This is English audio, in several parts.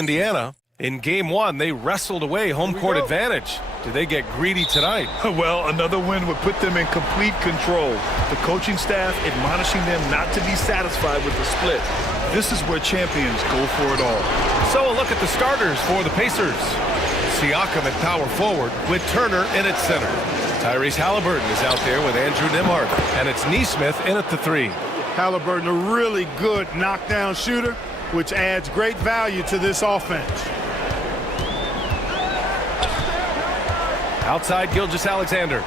Indiana. In game one, they wrestled away home court advantage. Do they get greedy tonight? Well, another win would put them in complete control. The coaching staff admonishing them not to be satisfied with the split. This is where champions go for it all. So a look at the starters for the Pacers. Siakam at power forward with Turner in at center. Tyrese Halliburton is out there with Andrew Nembhard. And it's Nesmith in at the three. Halliburton, a really good knockdown shooter, which adds great value to this offense. Outside, Gilgeous-Alexander.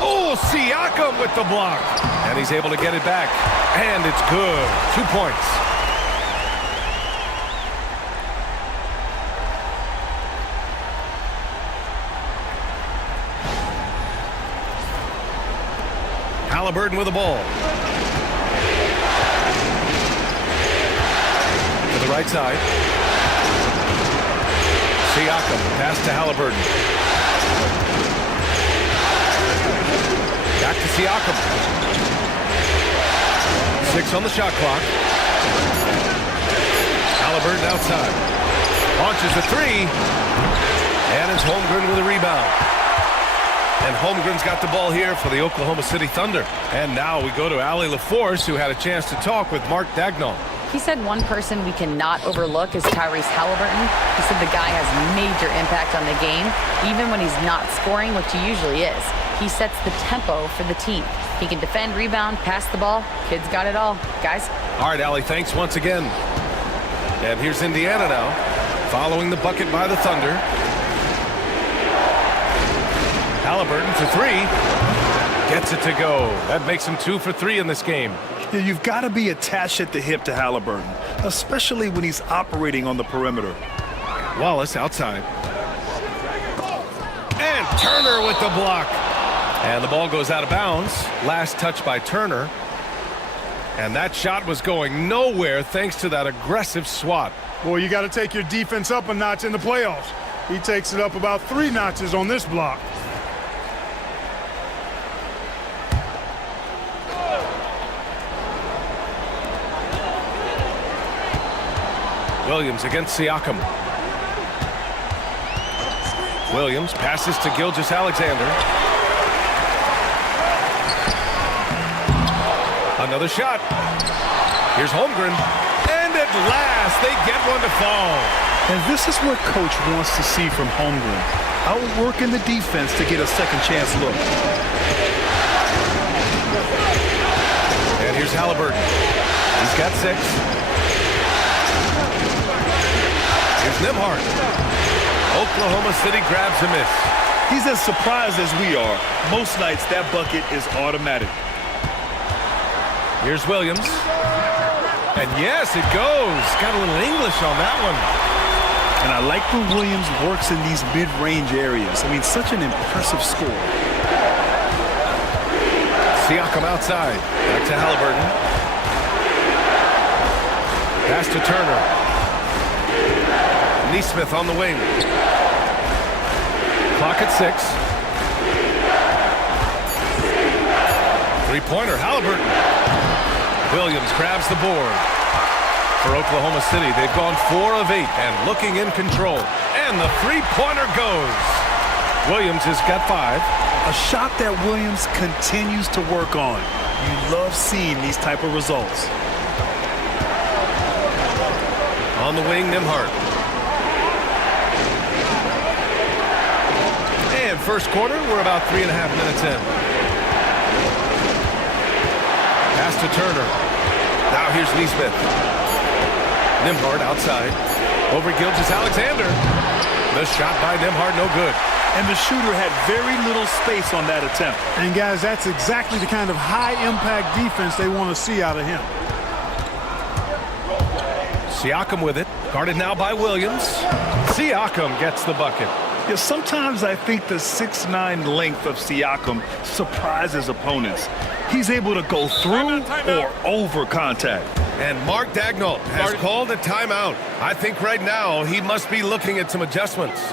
Oh, Siakam with the block. And he's able to get it back. And it's good. 2 points. Halliburton with the ball. To the right side. Siakam, pass to Halliburton. Back to Siakam. 6 on the shot clock. Halliburton outside. Launches a three. And it's Holmgren with a rebound. And Holmgren's got the ball here for the Oklahoma City Thunder. And now we go to Allie LaForce, who had a chance to talk with Mark Daigneault. He said one person we cannot overlook is Tyrese Halliburton. He said the guy has major impact on the game, even when he's not scoring, which he usually is. He sets the tempo for the team. He can defend, rebound, pass the ball. Kid's got it all. Guys? All right, Allie, thanks once again. And here's Indiana now, following the bucket by the Thunder. Halliburton for three. Gets it to go. That makes him 2 for 3 in this game. You've got to be attached at the hip to Halliburton, especially when he's operating on the perimeter. Wallace outside. And Turner with the block. And the ball goes out of bounds. Last touch by Turner. And that shot was going nowhere thanks to that aggressive swat. Well, you got to take your defense up a notch in the playoffs. He takes it up about 3 notches on this block. Williams against Siakam. Williams passes to Gilgeous-Alexander. Another shot. Here's Holmgren. And at last, they get one to fall. And this is what Coach wants to see from Holmgren. Outworking the defense to get a second chance look. And here's Halliburton. He's got 6. Here's Nembhard. Oklahoma City grabs a miss. He's as surprised as we are. Most nights, that bucket is automatic. Here's Williams. And yes, it goes. Got a little English on that one. And I like when Williams works in these mid-range areas. I mean, such an impressive score. Siakam outside. Back to Halliburton. Pass to Turner. Nesmith on the wing. Clock at 6. Three-pointer, Halliburton. Williams grabs the board. For Oklahoma City, they've gone 4 of 8 and looking in control. And the three-pointer goes. Williams has got 5. A shot that Williams continues to work on. You love seeing these type of results. On the wing, Nembhard. And first quarter, we're about 3.5 minutes in. Pass to Turner. Now here's Nesmith. Nembhard outside. Over Gilgeous-Alexander. The shot by Nembhard, no good. And the shooter had very little space on that attempt. And guys, that's exactly the kind of high-impact defense they want to see out of him. Siakam with it. Guarded now by Williams. Siakam gets the bucket. Yeah, sometimes I think the 6'9" length of Siakam surprises opponents. He's able to go through or over contact. And Mark Daigneault has called a timeout. I think right now he must be looking at some adjustments.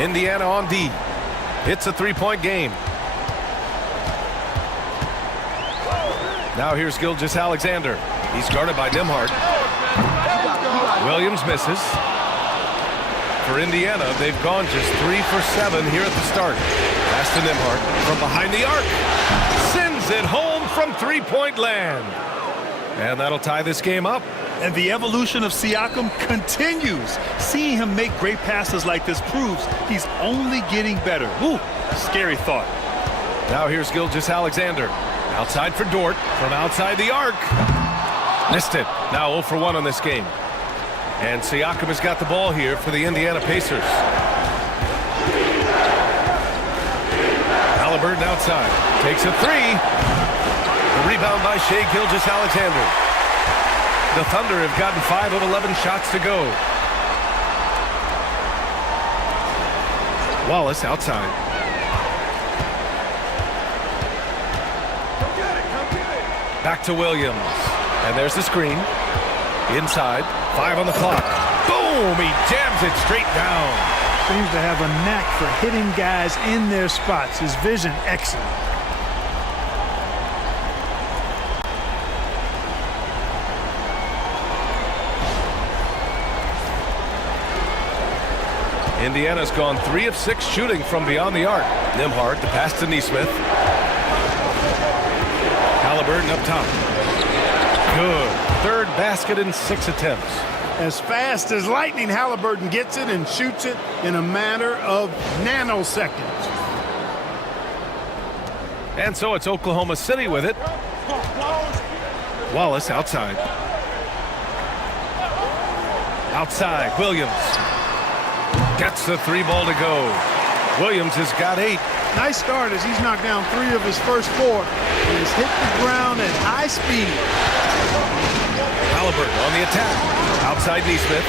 Indiana on D. It's a three-point game. Now here's Gilgeous-Alexander. He's guarded by Nembhard. Williams misses. For Indiana, they've gone just 3 for 7 here at the start. Pass to Nembhard from behind the arc. Sends it home from three-point land. And that'll tie this game up. And the evolution of Siakam continues. Seeing him make great passes like this proves he's only getting better. Ooh, scary thought. Now here's Gilgeous-Alexander. Outside for Dort from outside the arc. Missed it. Now 0 for 1 on this game. And Siakam has got the ball here for the Indiana Pacers. Halliburton outside. Takes a three. The rebound by Shai Gilgeous-Alexander. The Thunder have gotten 5 of 11 shots to go. Wallace outside. Back to Williams. And there's the screen. Inside. 5 on the clock. Boom! He jams it straight down. Seems to have a knack for hitting guys in their spots. His vision, excellent. Indiana's gone 3 of 6 shooting from beyond the arc. Nembhard, the pass to Nesmith. Halliburton up top. Good. Third basket in 6 attempts. As fast as lightning, Halliburton gets it and shoots it in a matter of nanoseconds. And so it's Oklahoma City with it. Wallace outside. Outside, Williams. Gets the 3 ball to go. Williams has got 8. Nice start as he's knocked down 3 of his first 4. And he's hit the ground at high speed. Halliburton on the attack. Outside Nesmith.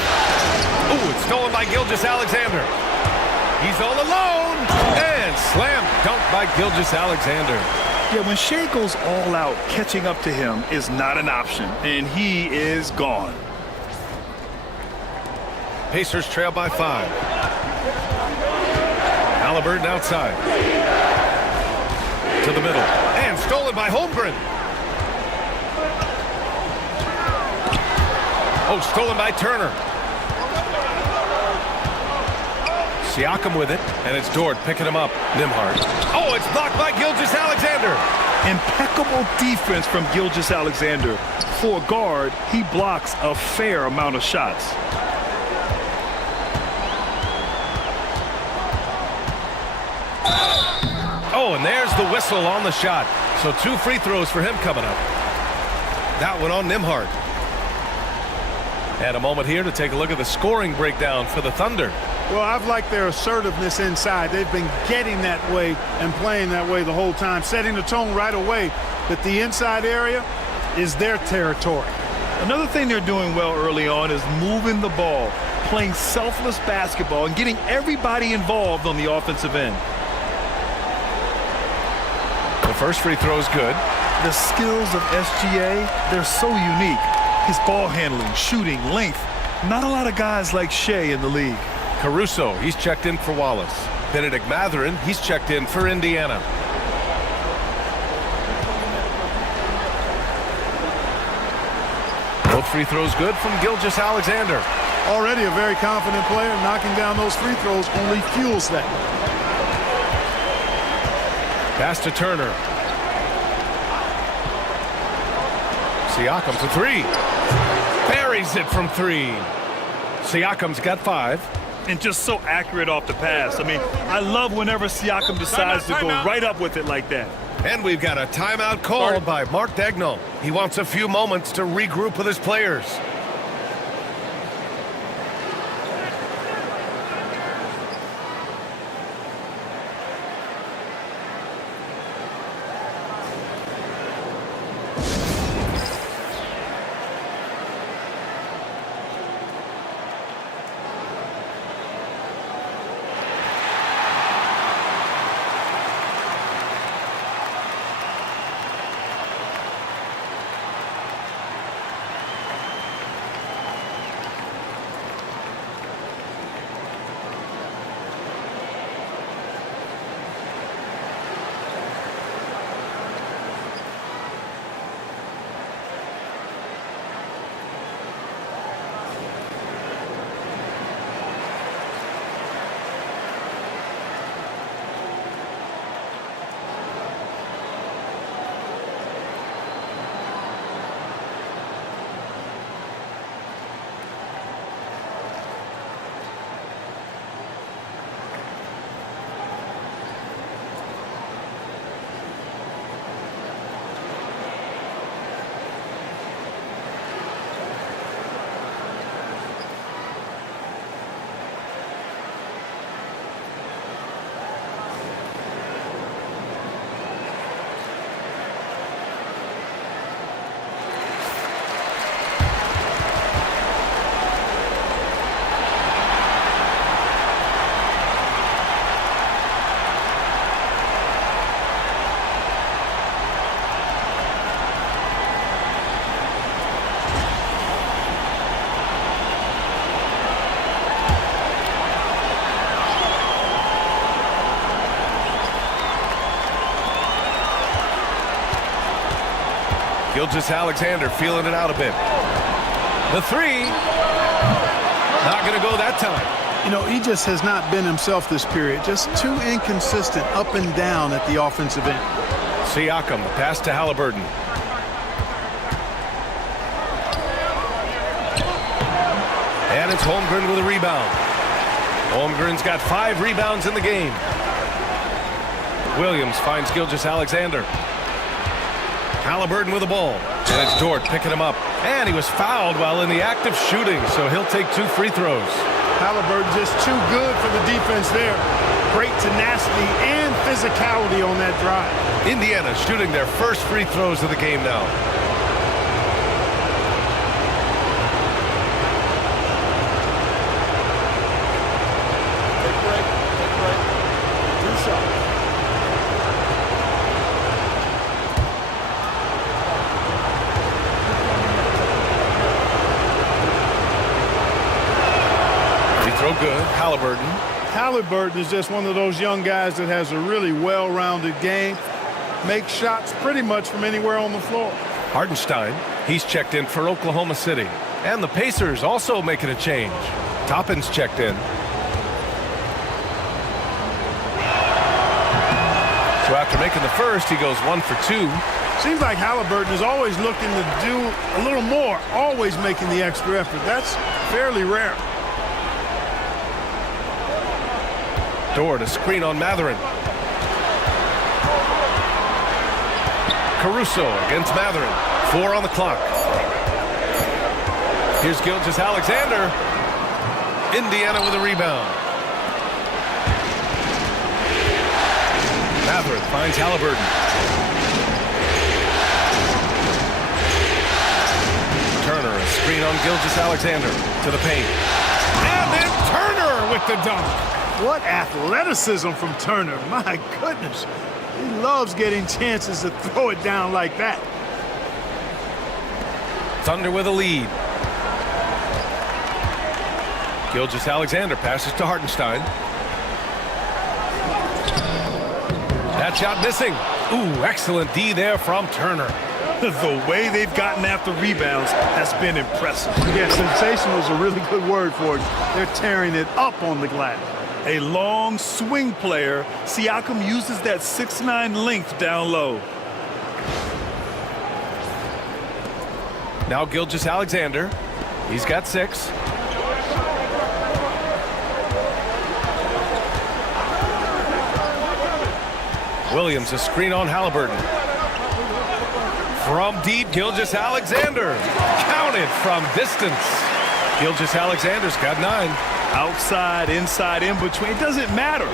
Ooh, it's stolen by Gilgeous-Alexander. He's all alone. And slam dunk by Gilgeous-Alexander. Yeah, when Shai goes all out, catching up to him is not an option. And he is gone. Pacers trail by 5. Halliburton outside. To the middle. And stolen by Holmgren. Oh, stolen by Turner. Siakam with it. And it's Dort picking him up. Nembhard. Oh, it's blocked by Gilgeous-Alexander. Impeccable defense from Gilgeous-Alexander. For a guard, he blocks a fair amount of shots. Oh, and there's the whistle on the shot. So 2 free throws for him coming up. That one on Nembhard. And a moment here to take a look at the scoring breakdown for the Thunder. Well, I've liked their assertiveness inside. They've been getting that way and playing that way the whole time, setting the tone right away that the inside area is their territory. Another thing they're doing well early on is moving the ball, playing selfless basketball, and getting everybody involved on the offensive end. The first free throw is good. The skills of SGA, they're so unique. His ball handling, shooting, length. Not a lot of guys like Shai in the league. Caruso, he's checked in for Wallace. Benedict Mathurin, he's checked in for Indiana. Both free throws good from Gilgeous-Alexander. Already a very confident player. Knocking down those free throws only fuels that. Pass to Turner. Siakam to 3. Buries it from 3. Siakam's got 5. And just so accurate off the pass. I mean, I love whenever Siakam decides to go right up with it like that. And we've got a timeout called by Mark Daigneault. He wants a few moments to regroup with his players. Gilgeous-Alexander feeling it out a bit. The three. Not going to go that time. You know, he just has not been himself this period. Just too inconsistent up and down at the offensive end. Siakam, the pass to Halliburton. And it's Holmgren with a rebound. Holmgren's got 5 rebounds in the game. Williams finds Gilgeous-Alexander. Halliburton with the ball. And it's Dort picking him up. And he was fouled while in the act of shooting, so he'll take 2 free throws. Halliburton just too good for the defense there. Great tenacity and physicality on that drive. Indiana shooting their first free throws of the game now. Take break. 2 shots. Throw good. Halliburton is just one of those young guys that has a really well-rounded game. Makes shots pretty much from anywhere on the floor. Hartenstein, he's checked in for Oklahoma City. And the Pacers also making a change. Toppin's checked in. So after making the first, he goes 1 for 2. Seems like Halliburton is always looking to do a little more, always making the extra effort. That's fairly rare. Dort, a screen on Matherin. Caruso against Matherin. 4 on the clock. Here's Gilgeous-Alexander. Indiana with a rebound. Matherin finds Halliburton. Turner, a screen on Gilgeous-Alexander to the paint. And then Turner with the dunk. What athleticism from Turner. My goodness. He loves getting chances to throw it down like that. Thunder with a lead. Gilgeous-Alexander passes to Hartenstein. That shot missing. Ooh, excellent D there from Turner. The way they've gotten after rebounds has been impressive. Yeah, sensational is a really good word for it. They're tearing it up on the glass. A long swing player, Siakam uses that 6'9" length down low. Now Gilgeous-Alexander. He's got 6. Williams, a screen on Halliburton. From deep, Gilgeous-Alexander. Counted from distance. Gilgeous-Alexander's got 9. Outside, inside, in between, it doesn't matter.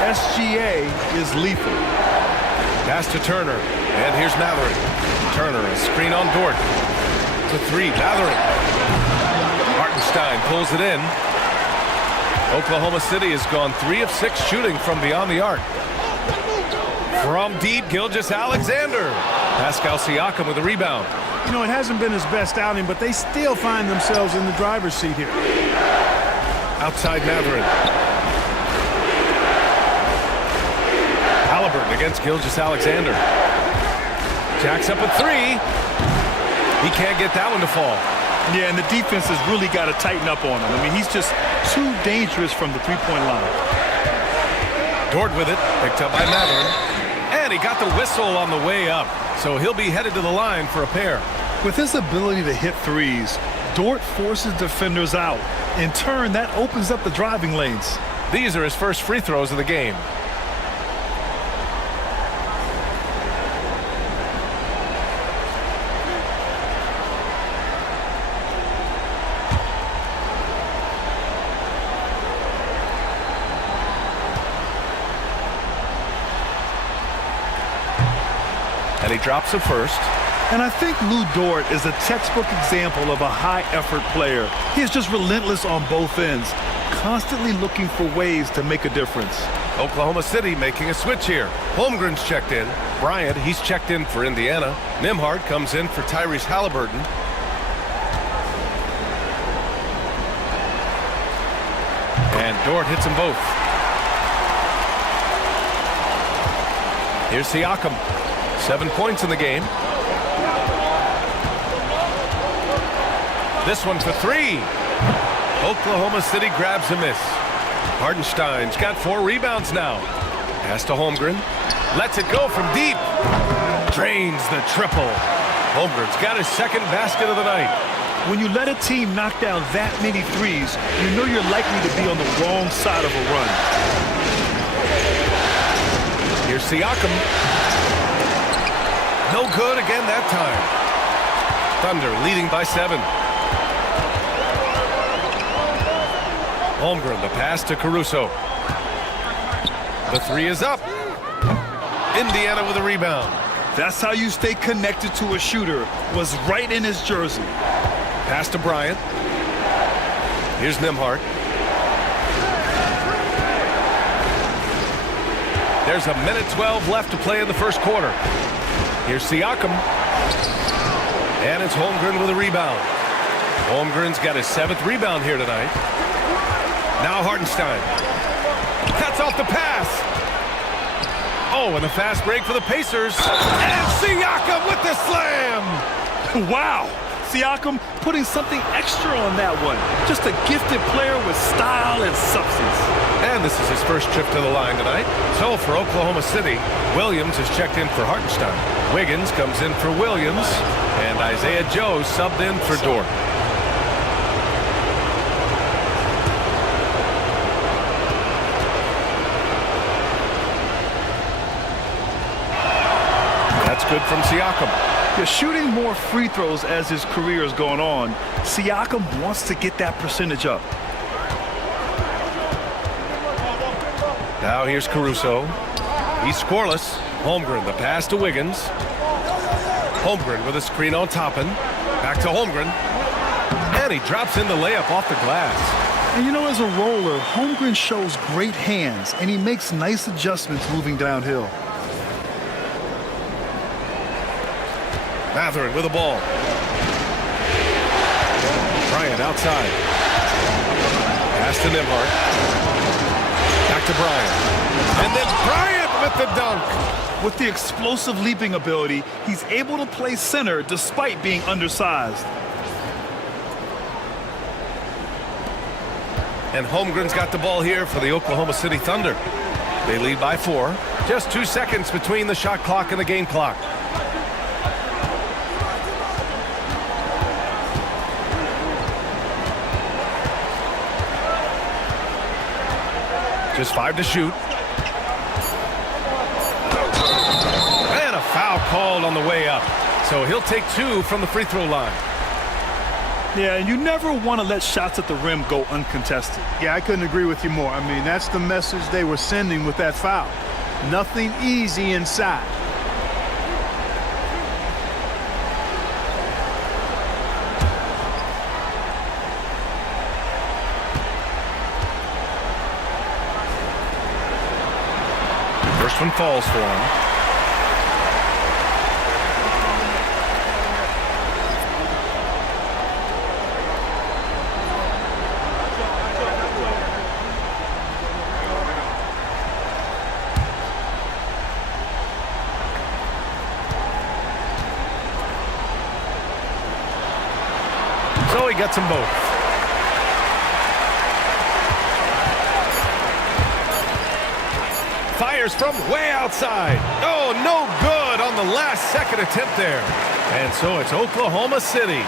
SGA is lethal. Pass to Turner, and here's Matherin. Turner, a screen on Dort. To 3, Matherin. Hartenstein pulls it in. Oklahoma City has gone 3 of 6 shooting from beyond the arc. From deep, Gilgeous-Alexander. Pascal Siakam with a rebound. You know, it hasn't been his best outing, but they still find themselves in the driver's seat here. Outside Matherin. Halliburton against Gilgeous-Alexander. Jacks up a 3. He can't get that one to fall. Yeah, and the defense has really got to tighten up on him. I mean, he's just too dangerous from the three-point line. Dort with it, picked up by Matherin. And he got the whistle on the way up, so he'll be headed to the line for a pair. With his ability to hit threes, Dort forces defenders out. In turn, that opens up the driving lanes. These are his first free throws of the game. And he drops it first. And I think Lou Dort is a textbook example of a high-effort player. He is just relentless on both ends, constantly looking for ways to make a difference. Oklahoma City making a switch here. Holmgren's checked in. Bryant, he's checked in for Indiana. Nembhard comes in for Tyrese Halliburton. And Dort hits them both. Here's Siakam. 7 points in the game. This one for three. Oklahoma City grabs a miss. Hartenstein's got 4 rebounds now. Pass to Holmgren. Lets it go from deep. Drains the triple. Holmgren's got his second basket of the night. When you let a team knock down that many threes, you know you're likely to be on the wrong side of a run. Here's Siakam. No good again that time. Thunder leading by 7. Holmgren, the pass to Caruso. The 3 is up. Indiana with a rebound. That's how you stay connected to a shooter. Was right in his jersey. Pass to Bryant. Here's Nembhard. There's a minute 12 left to play in the first quarter. Here's Siakam. And it's Holmgren with a rebound. Holmgren's got his 7th rebound here tonight. Now Hartenstein. Cuts off the pass. Oh, and a fast break for the Pacers. And Siakam with the slam. Wow. Siakam putting something extra on that one. Just a gifted player with style and substance. And this is his first trip to the line tonight. So for Oklahoma City, Williams is checked in for Hartenstein. Wiggins comes in for Williams. And Isaiah Joe subbed in for Dort. That's good from Siakam. You're shooting more free throws as his career is going on. Siakam wants to get that percentage up. Now here's Caruso. He's scoreless. Holmgren, the pass to Wiggins. Holmgren with a screen on Toppin. Back to Holmgren. And he drops in the layup off the glass. And you know, as a roller, Holmgren shows great hands, and he makes nice adjustments moving downhill. Matherin with the ball. Bryant outside. Pass to Nembhard. Back to Bryant. And then Bryant with the dunk. With the explosive leaping ability, he's able to play center despite being undersized. And Holmgren's got the ball here for the Oklahoma City Thunder. They lead by 4. Just 2 seconds between the shot clock and the game clock. Just 5 to shoot. And a foul called on the way up. So he'll take 2 from the free throw line. Yeah, and you never want to let shots at the rim go uncontested. Yeah, I couldn't agree with you more. I mean, that's the message they were sending with that foul. Nothing easy inside. First one falls for him. So he gets them both. Fires from way outside. Oh, no good on the last second attempt there. And so it's Oklahoma City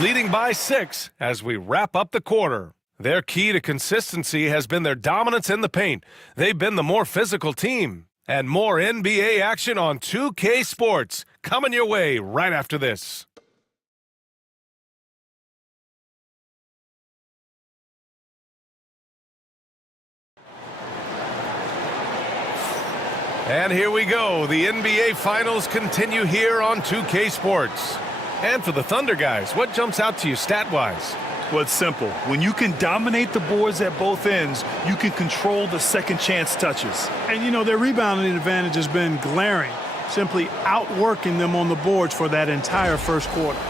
leading by 6 as we wrap up the quarter. Their key to consistency has been their dominance in the paint. They've been the more physical team. And more NBA action on 2K Sports coming your way right after this. And here we go. The NBA Finals continue here on 2K Sports. And for the Thunder guys, what jumps out to you stat-wise? Well, it's simple. When you can dominate the boards at both ends, you can control the second chance touches. And, you know, their rebounding advantage has been glaring, simply outworking them on the boards for that entire first quarter.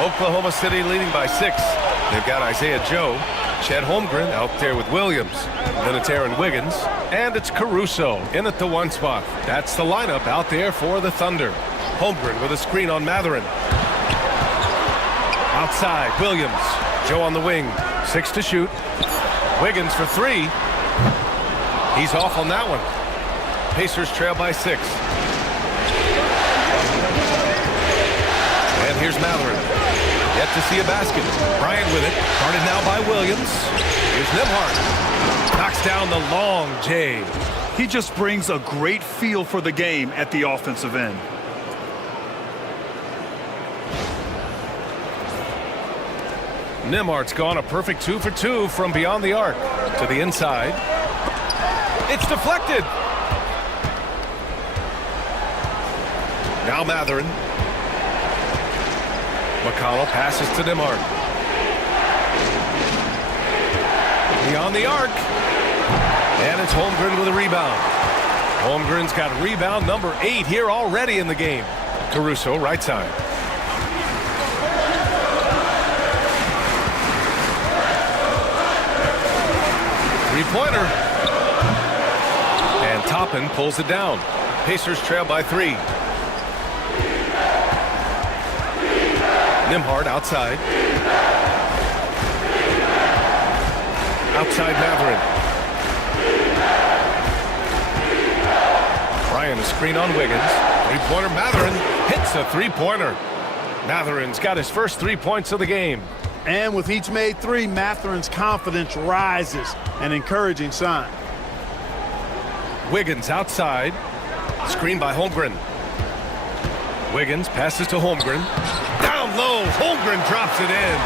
Oklahoma City leading by 6. They've got Isaiah Joe, Chet Holmgren out there with Williams. Then it's Aaron Wiggins, and it's Caruso in at the 1 spot. That's the lineup out there for the Thunder. Holmgren with a screen on Matherin. Outside, Williams. Joe on the wing. 6 to shoot. Wiggins for 3. He's off on that one. Pacers trail by 6. And here's Matherin. Yet to see a basket. Bryant with it. Guarded now by Williams. Here's Nembhard. Knocks down the long J. He just brings a great feel for the game at the offensive end. Nembhard's gone a perfect 2 for 2 from beyond the arc to the inside. It's deflected. Now Matherin. McConnell passes to Nembhard. Beyond the arc. And it's Holmgren with a rebound. Holmgren's got rebound number 8 here already in the game. Caruso, right side. Three-pointer. And Toppin pulls it down. Pacers trail by 3. Nembhard outside. Outside Matherin. Bryant a screen on Wiggins. Three-pointer Matherin hits a three-pointer. Matherin's got his first 3 points of the game. And with each made 3, Matherin's confidence rises, an encouraging sign. Wiggins outside. Screen by Holmgren. Wiggins passes to Holmgren. Down low. Holmgren drops it in.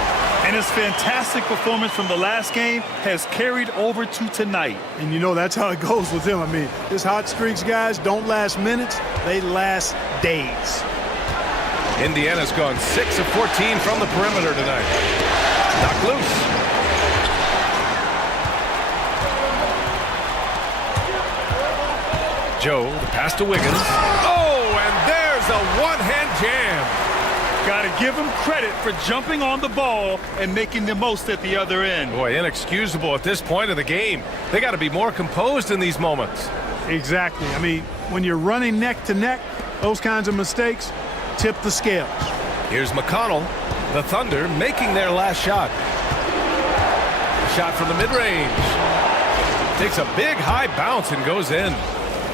And his fantastic performance from the last game has carried over to tonight. And you know that's how it goes with him. I mean, his hot streaks, guys, don't last minutes. They last days. Indiana's gone 6 of 14 from the perimeter tonight. Knocked loose. Joe, the pass to Wiggins. Oh, and there's a one-hand jam. Got to give him credit for jumping on the ball and making the most at the other end. Boy, inexcusable at this point of the game. They got to be more composed in these moments. Exactly. I mean, when you're running neck to neck, those kinds of mistakes tip the scales. Here's McConnell. The Thunder making their last shot. A shot from the mid-range. Takes a big high bounce and goes in.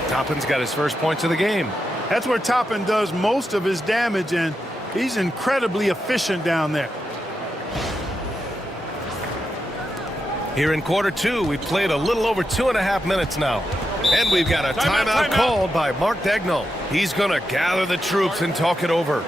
Toppin's got his first points of the game. That's where Toppin does most of his damage, and he's incredibly efficient down there. Here in quarter 2, we played a little over 2.5 minutes now. And we've got a timeout called by Mark Daigneault. He's going to gather the troops and talk it over.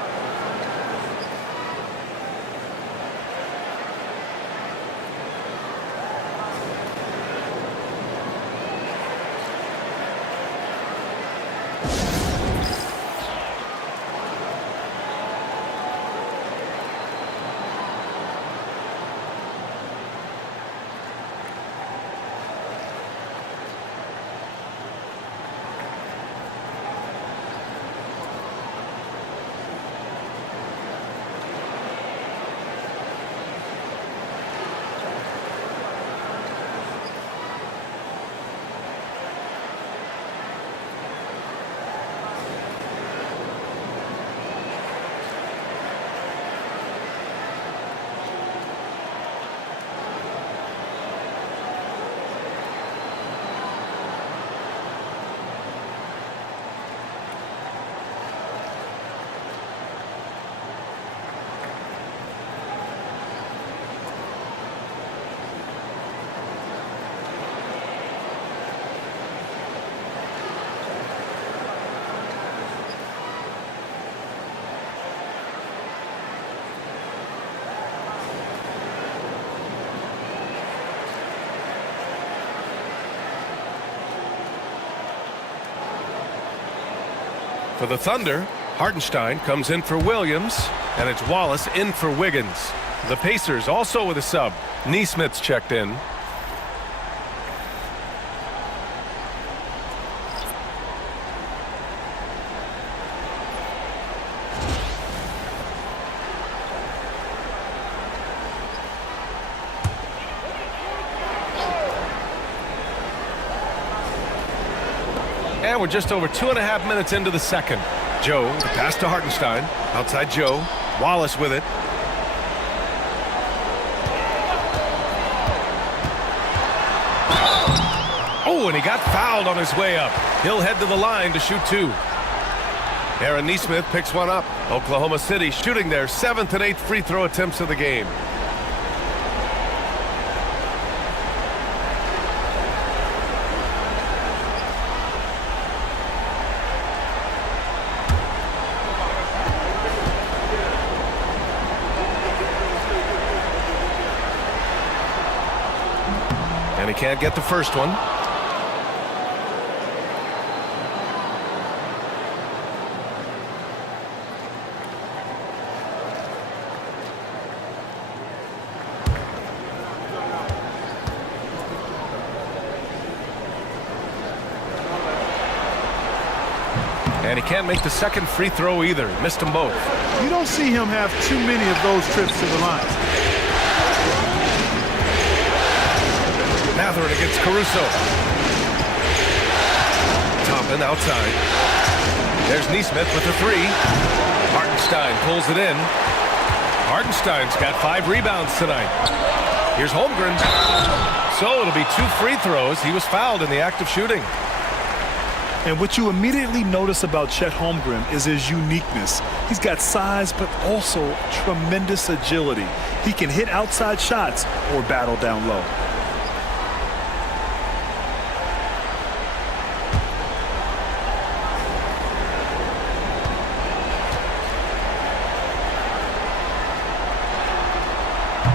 For the Thunder, Hartenstein comes in for Williams, and it's Wallace in for Wiggins. The Pacers also with a sub. Neesmith's checked in. And we're just over 2.5 minutes into the second. Joe, the pass to Hartenstein. Outside Joe. Wallace with it. Oh, and he got fouled on his way up. He'll head to the line to shoot 2. Aaron Nesmith picks one up. Oklahoma City shooting their 7th and 8th free throw attempts of the game. And he can't get the first one. And he can't make the second free throw either. He missed them both. You don't see him have too many of those trips to the line. Mathurin against Caruso. Toppin outside. There's Nesmith with the 3. Hartenstein pulls it in. Hartenstein's got 5 rebounds tonight. Here's Holmgren. So it'll be 2 free throws. He was fouled in the act of shooting. And what you immediately notice about Chet Holmgren is his uniqueness. He's got size, but also tremendous agility. He can hit outside shots or battle down low.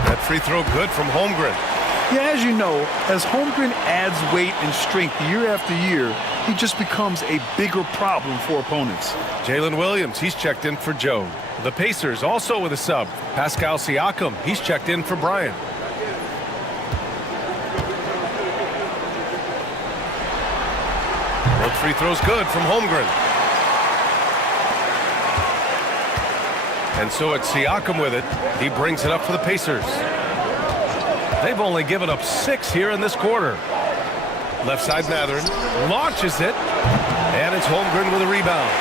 That free throw good from Holmgren. Yeah, as you know, as Holmgren adds weight and strength year after year, he just becomes a bigger problem for opponents. Jalen Williams, he's checked in for Joe. The Pacers also with a sub. Pascal Siakam, he's checked in for Bryant. Both free throws good from Holmgren. And so it's Siakam with it. He brings it up for the Pacers. They've only given up 6 here in this quarter. Left side Mathurin launches it, and it's Holmgren with a rebound.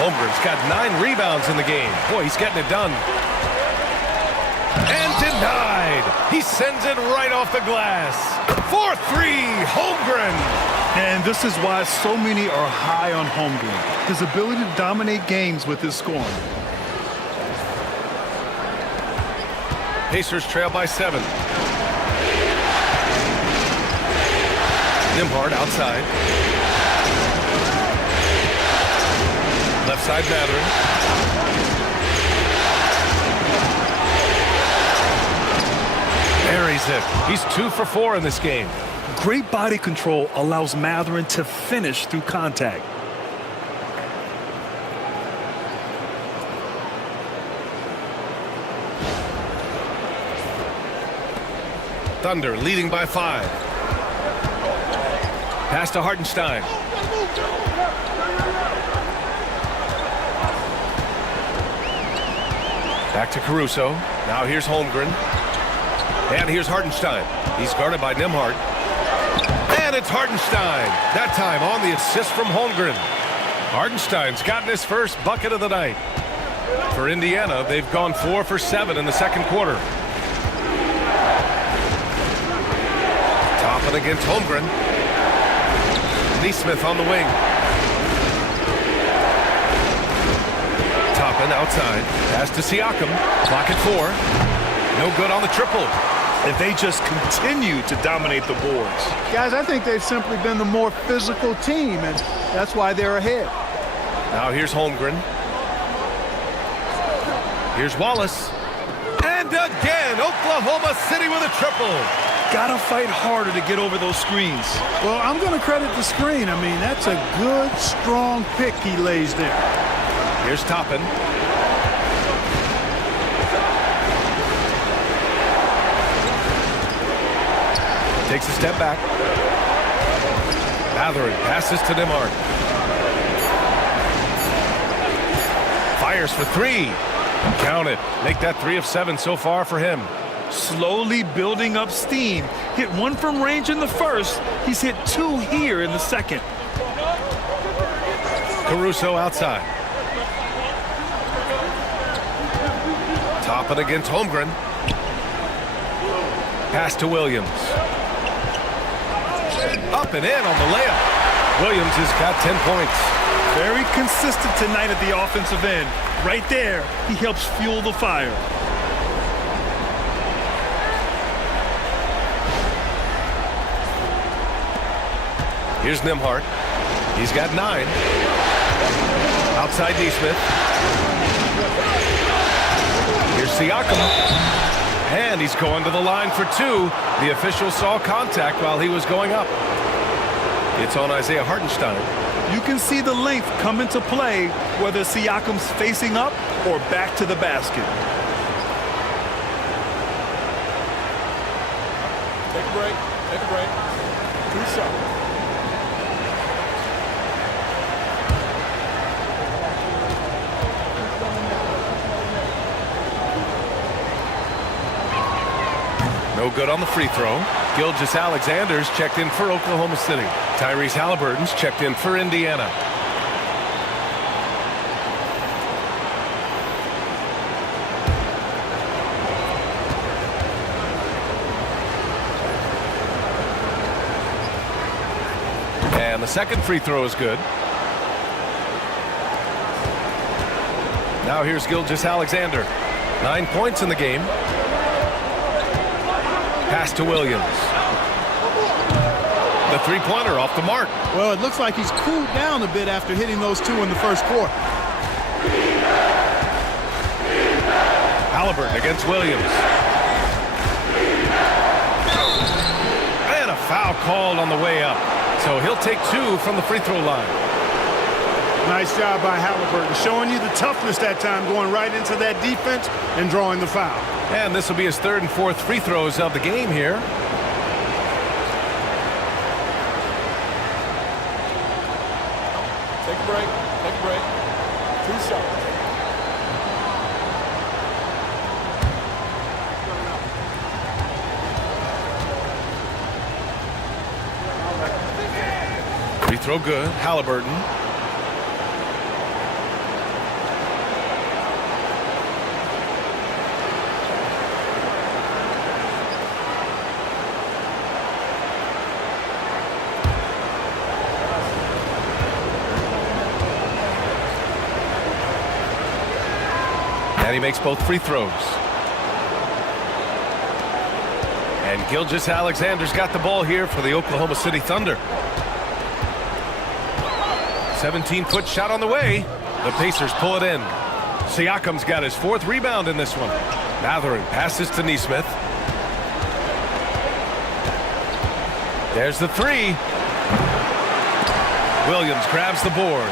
Holmgren's got 9 rebounds in the game. Boy, he's getting it done. And denied. He sends it right off the glass. 4-3, Holmgren. And this is why so many are high on Holmgren. His ability to dominate games with his scoring. Pacers trail by 7. Nimhard outside. Left side Mathurin. Buries it. He's 2 for 4 in this game. Great body control allows Mathurin to finish through contact. Thunder leading by 5. Pass to Hartenstein. Back to Caruso. Now here's Holmgren. And here's Hartenstein. He's guarded by Nimhard. And it's Hartenstein. That time on the assist from Holmgren. Hartenstein's gotten his first bucket of the night. For Indiana, they've gone 4 for 7 in the second quarter. Toppin against Holmgren. Nesmith on the wing. Toppin outside. Pass to Siakam. Clock at 4. No good on the triple. And they just continue to dominate the boards. Guys, I think they've simply been the more physical team, and that's why they're ahead. Now here's Holmgren. Here's Wallace. And again, Oklahoma City with a triple. Gotta fight harder to get over those screens. Well, I'm going to credit the screen. I mean, that's a good, strong pick he lays there. Here's Toppin. Takes a step back. Mathurin passes to Nimhard. Fires for 3. Count it. Make that 3 of 7 so far for him. Slowly building up steam. Hit 1 from range in the first. He's hit 2 here in the second. Caruso outside. Top it against Holmgren. Pass to Williams. Up and in on the layup. Williams has got 10 points. Very consistent tonight at the offensive end. Right there, he helps fuel the fire. Here's Nembhard. He's got 9. Outside Nesmith. Here's Siakam. And he's going to the line for 2. The official saw contact while he was going up. It's on Isaiah Hartenstein. You can see the length come into play whether Siakam's facing up or back to the basket. Take a break. Take a break. 2 shots. No good on the free throw. Gilgeous-Alexander's checked in for Oklahoma City. Tyrese Halliburton's checked in for Indiana. And the second free throw is good. Now here's Gilgeous-Alexander. 9 points in the game. Pass to Williams. The three-pointer off the mark. Well, it looks like he's cooled down a bit after hitting those 2 in the first quarter. Halliburton against Williams. And a foul called on the way up. So he'll take 2 from the free throw line. Nice job by Halliburton, showing you the toughness that time, going right into that defense and drawing the foul. And this will be his 3rd and 4th free throws of the game here. Take a break. Take a break. 2 shots. Free throw good. Halliburton. And he makes both free throws. And Gilgeous-Alexander's got the ball here for the Oklahoma City Thunder. 17-foot shot on the way. The Pacers pull it in. Siakam's got his 4th rebound in this one. Mathurin passes to Nesmith. There's the 3. Williams grabs the board.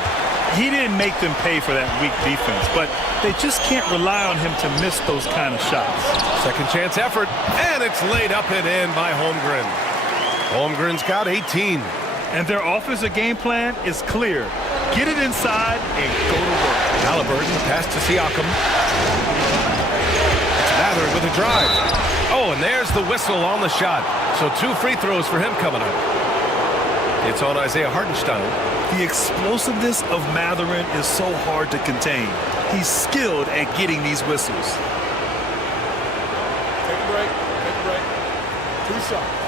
He didn't make them pay for that weak defense, but they just can't rely on him to miss those kind of shots. Second chance effort, and it's laid up and in by Holmgren. Holmgren's got 18. And their offensive game plan is clear. Get it inside and go to work. Halliburton pass to Siakam. Mathurin with a drive. Oh, and there's the whistle on the shot. So 2 free throws for him coming up. It's on Isaiah Hartenstein. The explosiveness of Mathurin is so hard to contain. He's skilled at getting these whistles. Take a break. Take a break. 2 shots.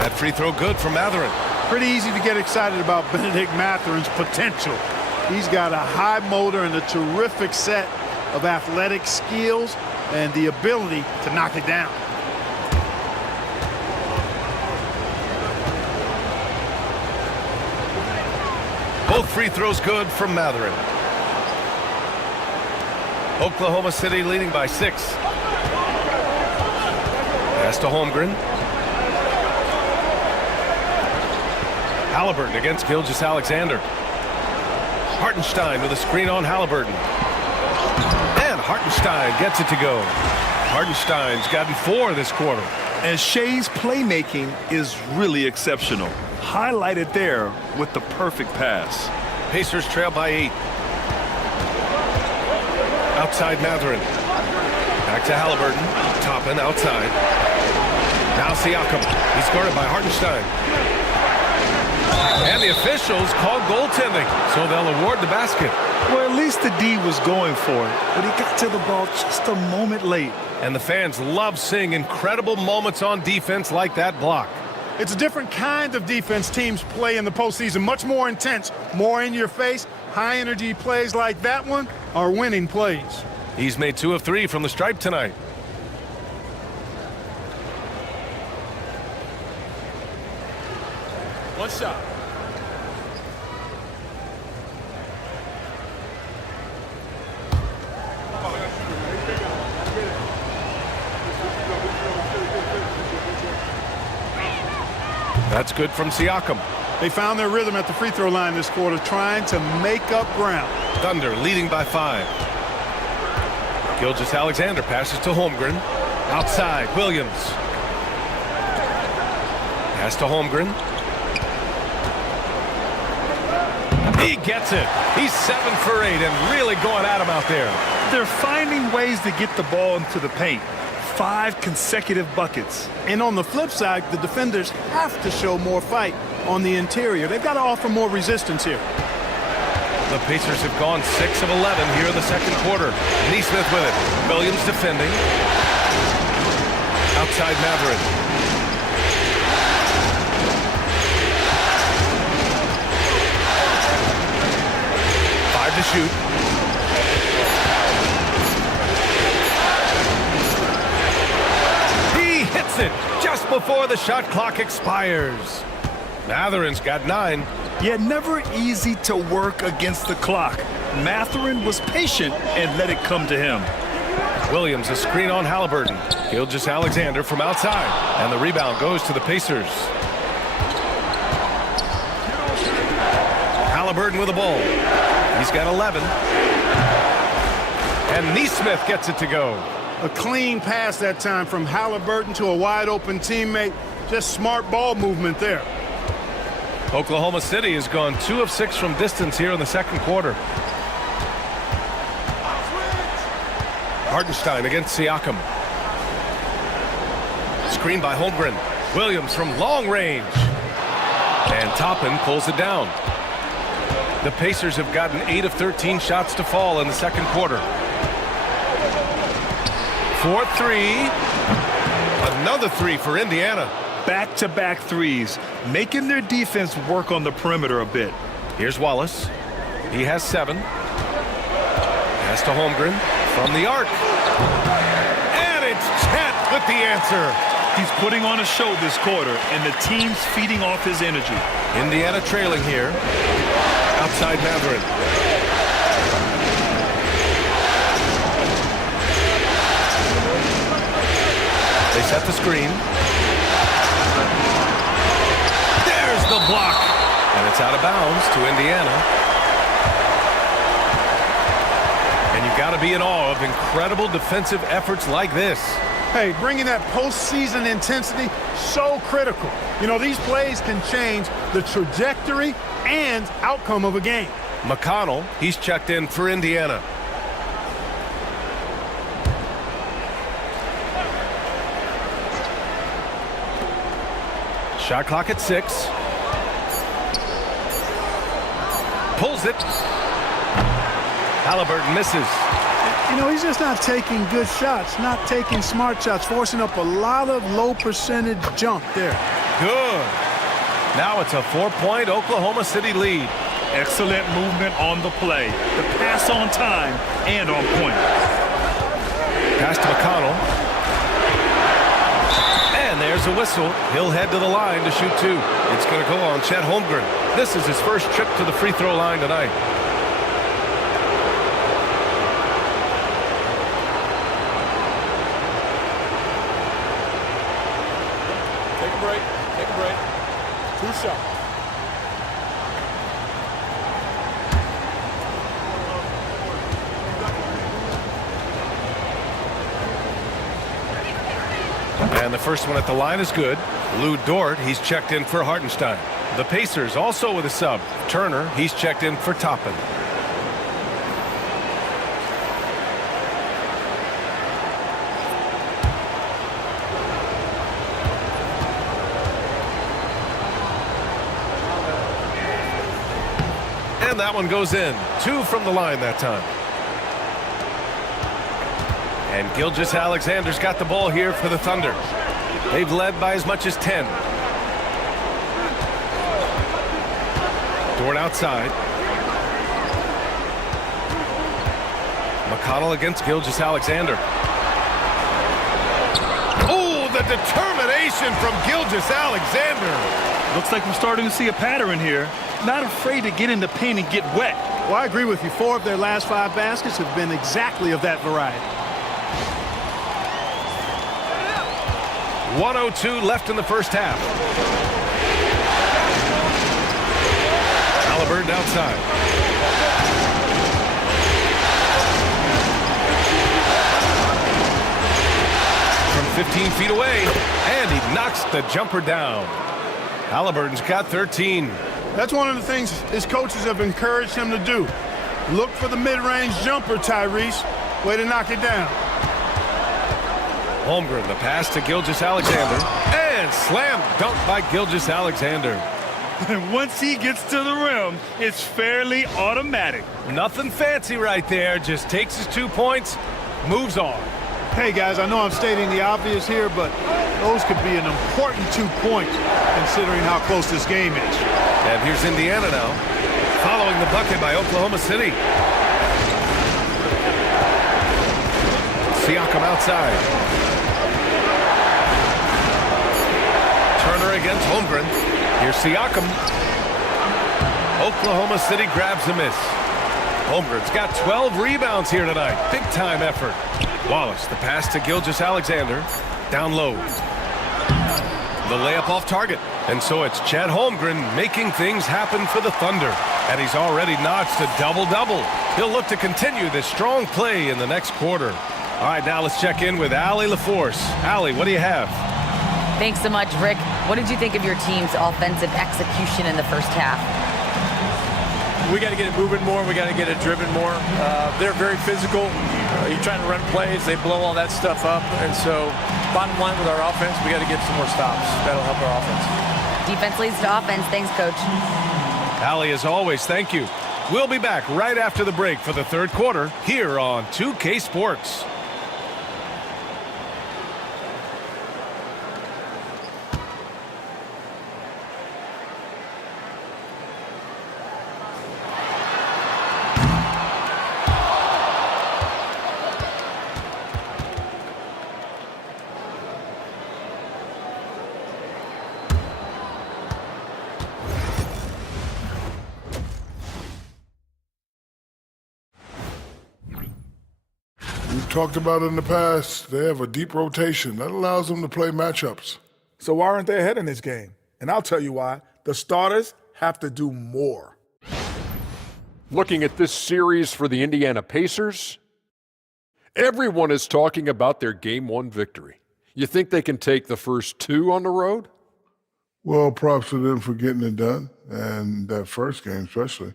That free throw good from Mathurin. Pretty easy to get excited about Benedict Mathurin's potential. He's got a high motor and a terrific set of athletic skills and the ability to knock it down. Both free throws good from Mathurin. Oklahoma City leading by 6. Pass to Holmgren. Halliburton against Gilgeous-Alexander. Hartenstein with a screen on Halliburton. And Hartenstein gets it to go. Hartenstein's gotten 4 this quarter. And Shea's playmaking is really exceptional. Highlighted there with the perfect pass. Pacers trail by 8. Outside Mathurin. Back to Halliburton. Toppin outside. Now Siakam. He's guarded by Hartenstein. And the officials call goaltending, so they'll award the basket. Well, at least the D was going for it, but he got to the ball just a moment late. And the fans love seeing incredible moments on defense like that block. It's a different kind of defense teams play in the postseason, much more intense, more in your face. High-energy plays like that one are winning plays. He's made 2 of 3 from the stripe tonight. One shot. That's good from Siakam. They found their rhythm at the free throw line this quarter, trying to make up ground. Thunder leading by 5. Gilgeous-Alexander passes to Holmgren. Outside, Williams. Pass to Holmgren. He gets it. He's 7 for 8 and really going at him out there. They're finding ways to get the ball into the paint. 5 consecutive buckets. And on the flip side, the defenders have to show more fight on the interior. They've got to offer more resistance here. The Pacers have gone 6 of 11 here in the second quarter. Neesmith with it. Williams defending. Outside Matherin. 5 to shoot. He hits it just before the shot clock expires. Matherin's got 9. Yet never easy to work against the clock. Matherin was patient and let it come to him. Williams a screen on Halliburton. Gilgeous-Alexander from outside. And the rebound goes to the Pacers. Halliburton with the ball. He's got 11. And Neesmith gets it to go. A clean pass that time from Halliburton to a wide-open teammate. Just smart ball movement there. Oklahoma City has gone 2 of 6 from distance here in the second quarter. Hartenstein against Siakam. Screen by Holmgren. Williams from long range. And Toppin pulls it down. The Pacers have gotten 8 of 13 shots to fall in the second quarter. 4-3. Another 3 for Indiana. Back-to-back threes, making their defense work on the perimeter a bit. Here's Wallace. He has 7. Pass to Holmgren from the arc. And it's Chet with the answer. He's putting on a show this quarter, and the team's feeding off his energy. Indiana trailing here. Outside Matherin. They set the screen. There's the block. And it's out of bounds to Indiana. And you've got to be in awe of incredible defensive efforts like this. Hey, bringing that postseason intensity, so critical. You know, these plays can change the trajectory and outcome of a game. McConnell, he's checked in for Indiana. Shot clock at 6. Pulls it. Halliburton misses. You know, he's just not taking good shots, not taking smart shots, forcing up a lot of low percentage jump there. Good. Now it's a 4-point Oklahoma City lead. Excellent movement on the play. The pass on time and on point. Pass to McConnell. And there's a whistle. He'll head to the line to shoot 2. It's going to go on Chet Holmgren. This is his first trip to the free throw line tonight. Take a break. Take a break. 2 shots. And the first one at the line is good. Lou Dort, he's checked in for Hartenstein. The Pacers also with a sub. Turner, he's checked in for Toppin. And that one goes in. 2 from the line that time. And Gilgeous-Alexander's got the ball here for the Thunder. They've led by as much as 10. Dort outside. McConnell against Gilgeous-Alexander. Oh, the determination from Gilgeous-Alexander. Looks like we're starting to see a pattern here. Not afraid to get in the paint and get wet. Well, I agree with you. 4 of their last 5 baskets have been exactly of that variety. 1:02 left in the first half. Halliburton outside. From 15 feet away, and he knocks the jumper down. Halliburton's got 13. That's one of the things his coaches have encouraged him to do. Look for the mid-range jumper, Tyrese. Way to knock it down. Holmgren, the pass to Gilgeous-Alexander, and slam dunk by Gilgeous-Alexander. And once he gets to the rim, it's fairly automatic. Nothing fancy right there, just takes his 2 points, moves on. Hey, guys, I know I'm stating the obvious here, but those could be an important 2 points considering how close this game is. And here's Indiana now, following the bucket by Oklahoma City. Siakam outside. Turner against Holmgren. Here's Siakam. Oklahoma City grabs a miss. Holmgren's got 12 rebounds here tonight. Big time effort. Wallace, the pass to Gilgeous-Alexander. Down low. The layup off target. And so it's Chet Holmgren making things happen for the Thunder. And he's already notched a double-double. He'll look to continue this strong play in the next quarter. All right, now let's check in with Allie LaForce. Allie, what do you have? Thanks so much, Rick. What did you think of your team's offensive execution in the first half? We got to get it moving more. We got to get it driven more. They're very physical. You're trying to run plays. They blow all that stuff up. And so bottom line with our offense, we got to get some more stops. That'll help our offense. Defense leads to offense. Thanks, Coach. Allie, as always, thank you. We'll be back right after the break for the third quarter here on 2K Sports. We've talked about it in the past. They have a deep rotation. That allows them to play matchups. So why aren't they ahead in this game? And I'll tell you why. The starters have to do more. Looking at this series for the Indiana Pacers, everyone is talking about their Game 1 victory. You think they can take the first 2 on the road? Well, props to them for getting it done, and that first game especially.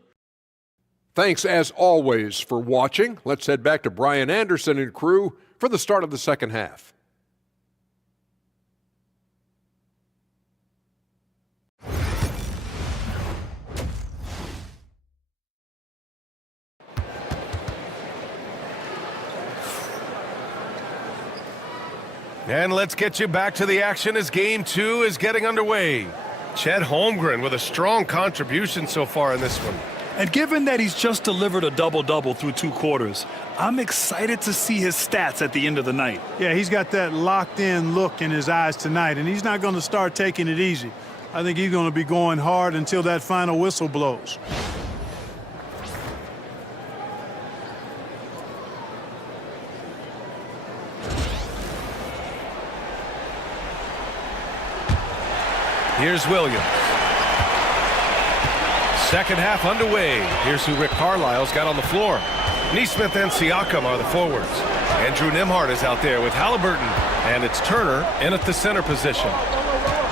Thanks, as always, for watching. Let's head back to Brian Anderson and crew for the start of the second half. And let's get you back to the action as Game 2 is getting underway. Chet Holmgren with a strong contribution so far in this one. And given that he's just delivered a double-double through 2 quarters, I'm excited to see his stats at the end of the night. Yeah, he's got that locked-in look in his eyes tonight, and he's not going to start taking it easy. I think he's going to be going hard until that final whistle blows. Here's Williams. Second half underway. Here's who Rick Carlisle's got on the floor. Nesmith and Siakam are the forwards. Andrew Nembhard is out there with Halliburton. And it's Turner in at the center position.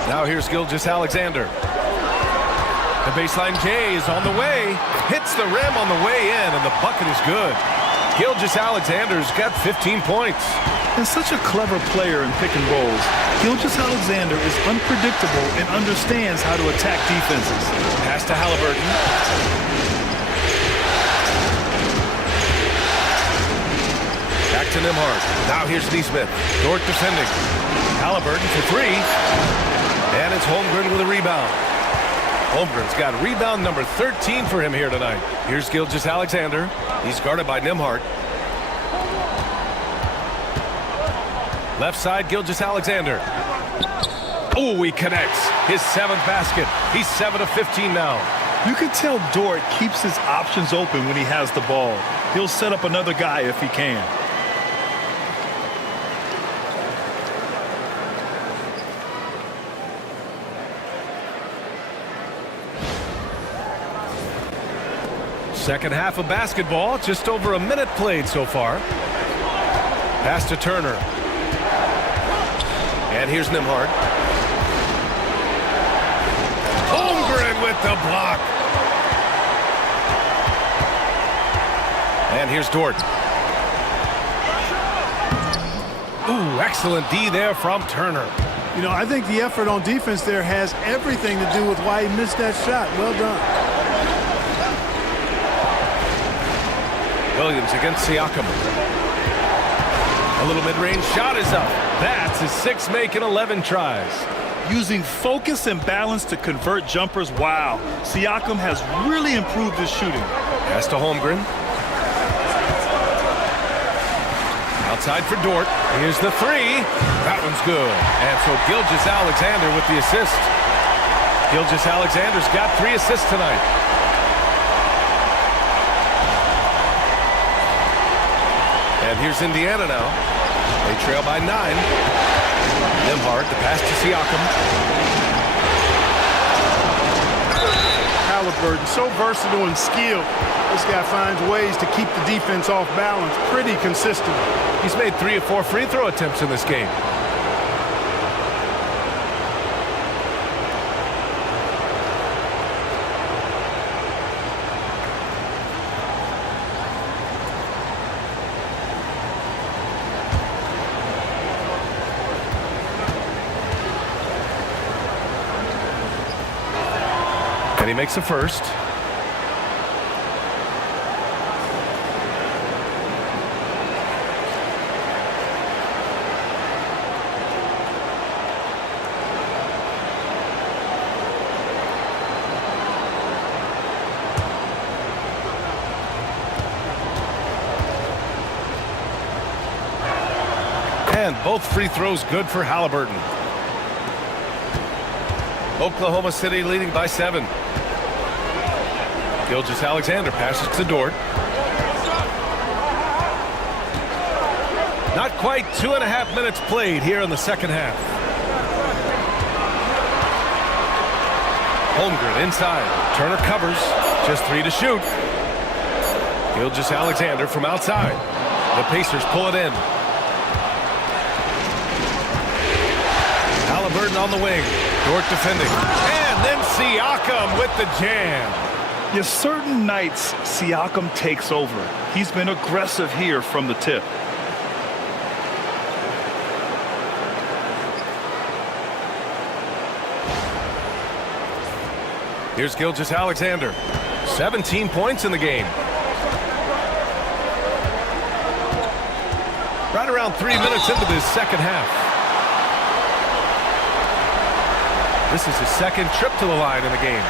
Now here's Gilgeous-Alexander. The baseline J is on the way. Hits the rim on the way in, and the bucket is good. Gilgeous-Alexander's got 15 points. And such a clever player in pick and rolls, Gilgeous-Alexander is unpredictable and understands how to attack defenses. Pass to Halliburton. to Nembhard. Now here's Neesmith. Dort defending. Halliburton for three. And it's Holmgren with a rebound. Holmgren's got rebound number 13 for him here tonight. Here's Gilgeous-Alexander. He's guarded by Nembhard. Left side, Gilgeous-Alexander. Oh, he connects. His 7th basket. He's 7 of 15 now. You can tell Dort keeps his options open when he has the ball. He'll set up another guy if he can. Second half of basketball, just over a minute played so far. Pass to Turner. And here's Nembhard. Holmgren with the block. And here's Dort. Ooh, excellent D there from Turner. You know, I think the effort on defense there has everything to do with why he missed that shot. Well done. Williams against Siakam. A little mid-range shot is up. That's his 6th make in 11 tries. Using focus and balance to convert jumpers, wow. Siakam has really improved his shooting. Pass to Holmgren. Outside for Dort. Here's the three. That one's good. And so Gilgeous-Alexander with the assist. Gilgeous-Alexander's got 3 assists tonight. And here's Indiana now. They trail by 9. Nembhard, the pass to Siakam. Halliburton, so versatile and skilled. This guy finds ways to keep the defense off balance pretty consistent. He's made 3 of 4 free throw attempts in this game. And he makes the first. And both free throws good for Halliburton. Oklahoma City leading by 7. Gilgeous-Alexander passes to Dort. Not quite 2.5 minutes played here in the second half. Holmgren inside. Turner covers. Just 3 to shoot. Gilgeous-Alexander from outside. The Pacers pull it in. Halliburton on the wing. Dort defending. And then Siakam with the jam. Yes, certain nights, Siakam takes over. He's been aggressive here from the tip. Here's Gilgeous-Alexander. 17 points in the game. Right around 3 minutes into this second half. This is his second trip to the line in the game.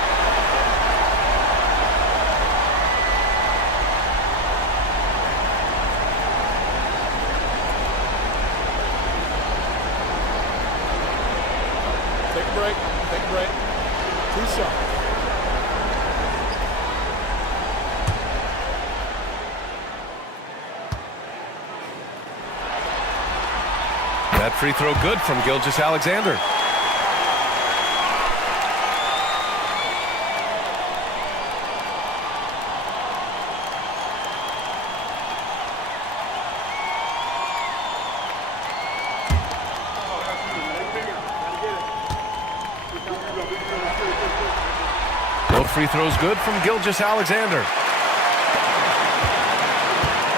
Take a break. Take a break. 2 shots. That free throw good from Gilgeous-Alexander. Both free throws good from Gilgeous-Alexander.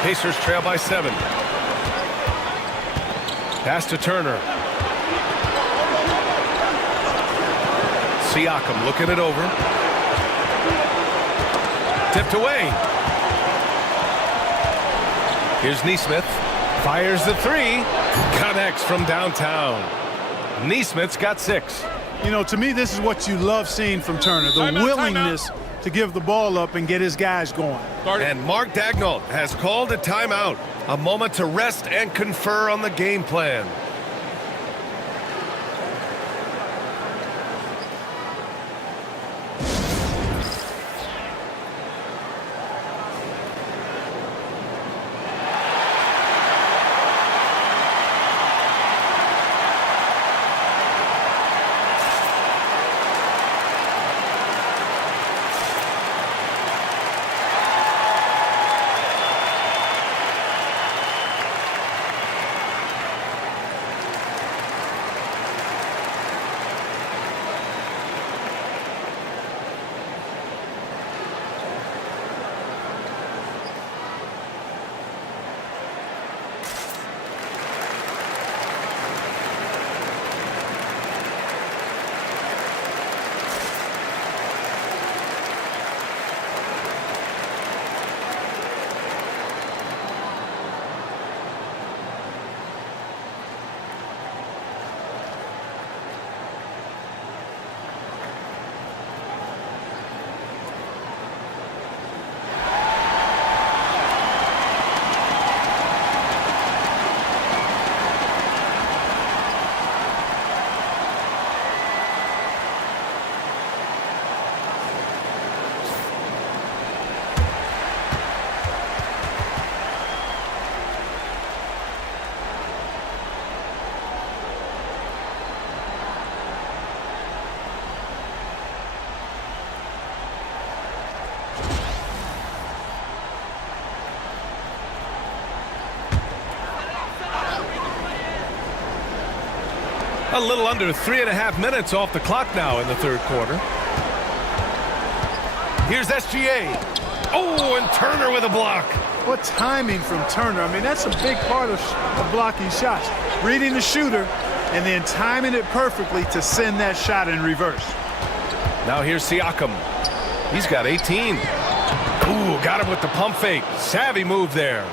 Pacers trail by 7. Pass to Turner. Siakam looking it over. Tipped away. Here's Neesmith. Fires the three. Connects from downtown. Neesmith's got 6. You know, to me, this is what you love seeing from Turner, the willingness to give the ball up and get his guys going. And Mark Daigneault has called a timeout. A moment to rest and confer on the game plan. A little under 3.5 minutes off the clock now in the third quarter. Here's SGA. Oh, and Turner with a block. What timing from Turner. I mean, that's a big part of blocking shots. Reading the shooter and then timing it perfectly to send that shot in reverse. Now here's Siakam. He's got 18. Ooh, got him with the pump fake. Savvy move there.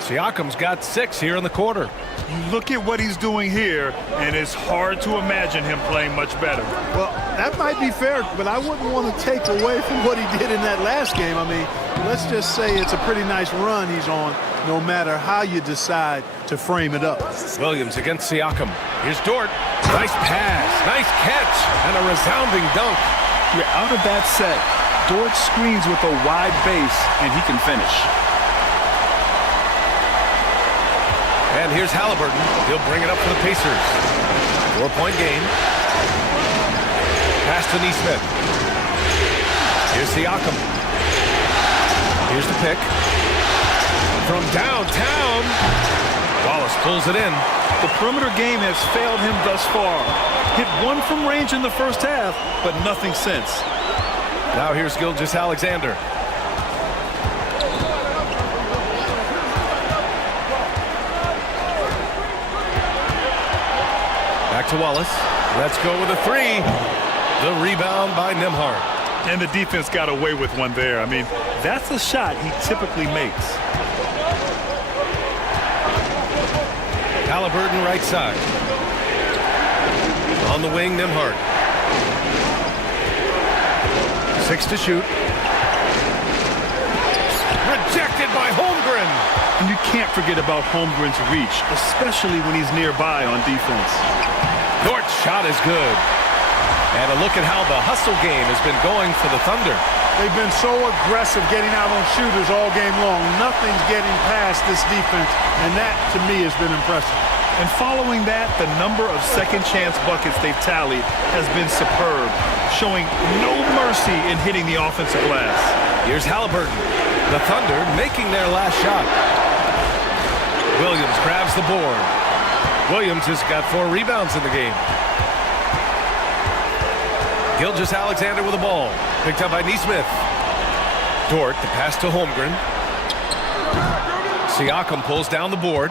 Siakam's got 6 here in the quarter. You look at what he's doing here, and it's hard to imagine him playing much better. Well, that might be fair, but I wouldn't want to take away from what he did in that last game. I mean, let's just say it's a pretty nice run he's on, no matter how you decide to frame it up. Williams against Siakam. Here's Dort. Nice pass, nice catch, and a resounding dunk. You're out of that set. Dort screens with a wide base, and he can finish. And here's Halliburton. He'll bring it up for the Pacers. 4-point game. Pass to Neesmith. Here's Siakam. Here's the pick. From downtown. Wallace pulls it in. The perimeter game has failed him thus far. Hit one from range in the first half, but nothing since. Now here's Gilgeous-Alexander. Back to Wallace. Let's go with a 3. The rebound by Nembhard. And the defense got away with one there. I mean, that's a shot he typically makes. Halliburton right side. On the wing, Nembhard. 6 to shoot. Rejected by Holmgren. And you can't forget about Holmgren's reach, especially when he's nearby on defense. Dort's shot is good. And a look at how the hustle game has been going for the Thunder. They've been so aggressive getting out on shooters all game long. Nothing's getting past this defense, and that, to me, has been impressive. And following that, the number of second-chance buckets they've tallied has been superb, showing no mercy in hitting the offensive glass. Here's Halliburton. The Thunder making their last shot. Williams grabs the board. Williams has got 4 rebounds in the game. Gilgeous-Alexander with the ball. Picked up by Neesmith. Dort, the pass to Holmgren. Siakam pulls down the board.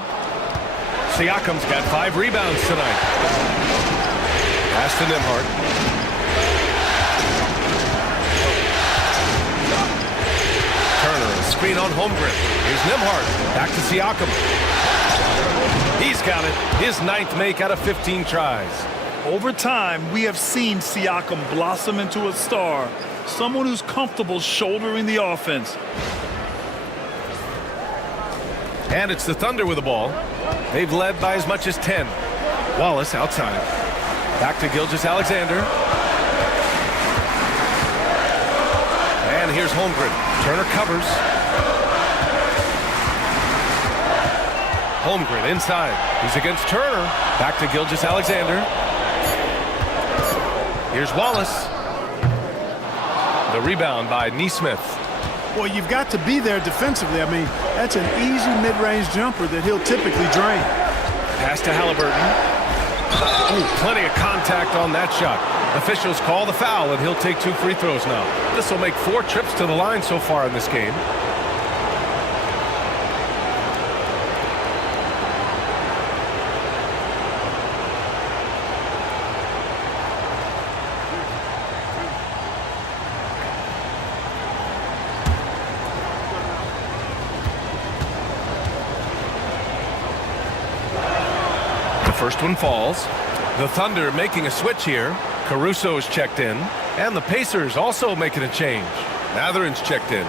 Siakam's got 5 rebounds tonight. Pass to Nembhard. Turner, a screen on Holmgren. Here's Nembhard. Back to Siakam. He's got it. His 9th make out of 15 tries. Over time, we have seen Siakam blossom into a star, someone who's comfortable shouldering the offense. And it's the Thunder with the ball. They've led by as much as 10. Wallace outside. Back to Gilgeous-Alexander. And here's Holmgren. Turner covers. Holmgren inside. He's against Turner. Back to Gilgeous-Alexander. Here's Wallace. The rebound by Nesmith. Well, you've got to be there defensively. I mean, that's an easy mid-range jumper that he'll typically drain. Pass to Halliburton. Ooh, plenty of contact on that shot. Officials call the foul, and he'll take 2 free throws now. This will make 4 trips to the line so far in this game. First one falls. The Thunder making a switch here. Caruso's checked in. And the Pacers also making a change. Mathurin's checked in.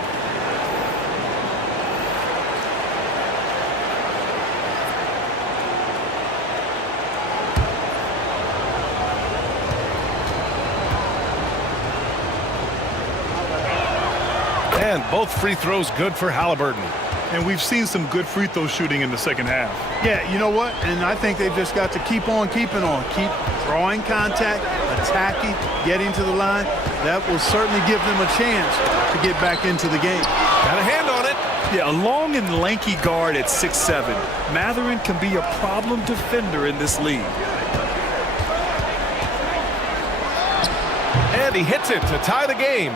And both free throws good for Halliburton. And we've seen some good free throw shooting in the second half. Yeah, you know what? And I think they've just got to keep on keeping on. Keep drawing contact, attacking, getting to the line. That will certainly give them a chance to get back into the game. Got a hand on it. Yeah, a long and lanky guard at 6'7". Mathurin can be a problem defender in this league. And he hits it to tie the game.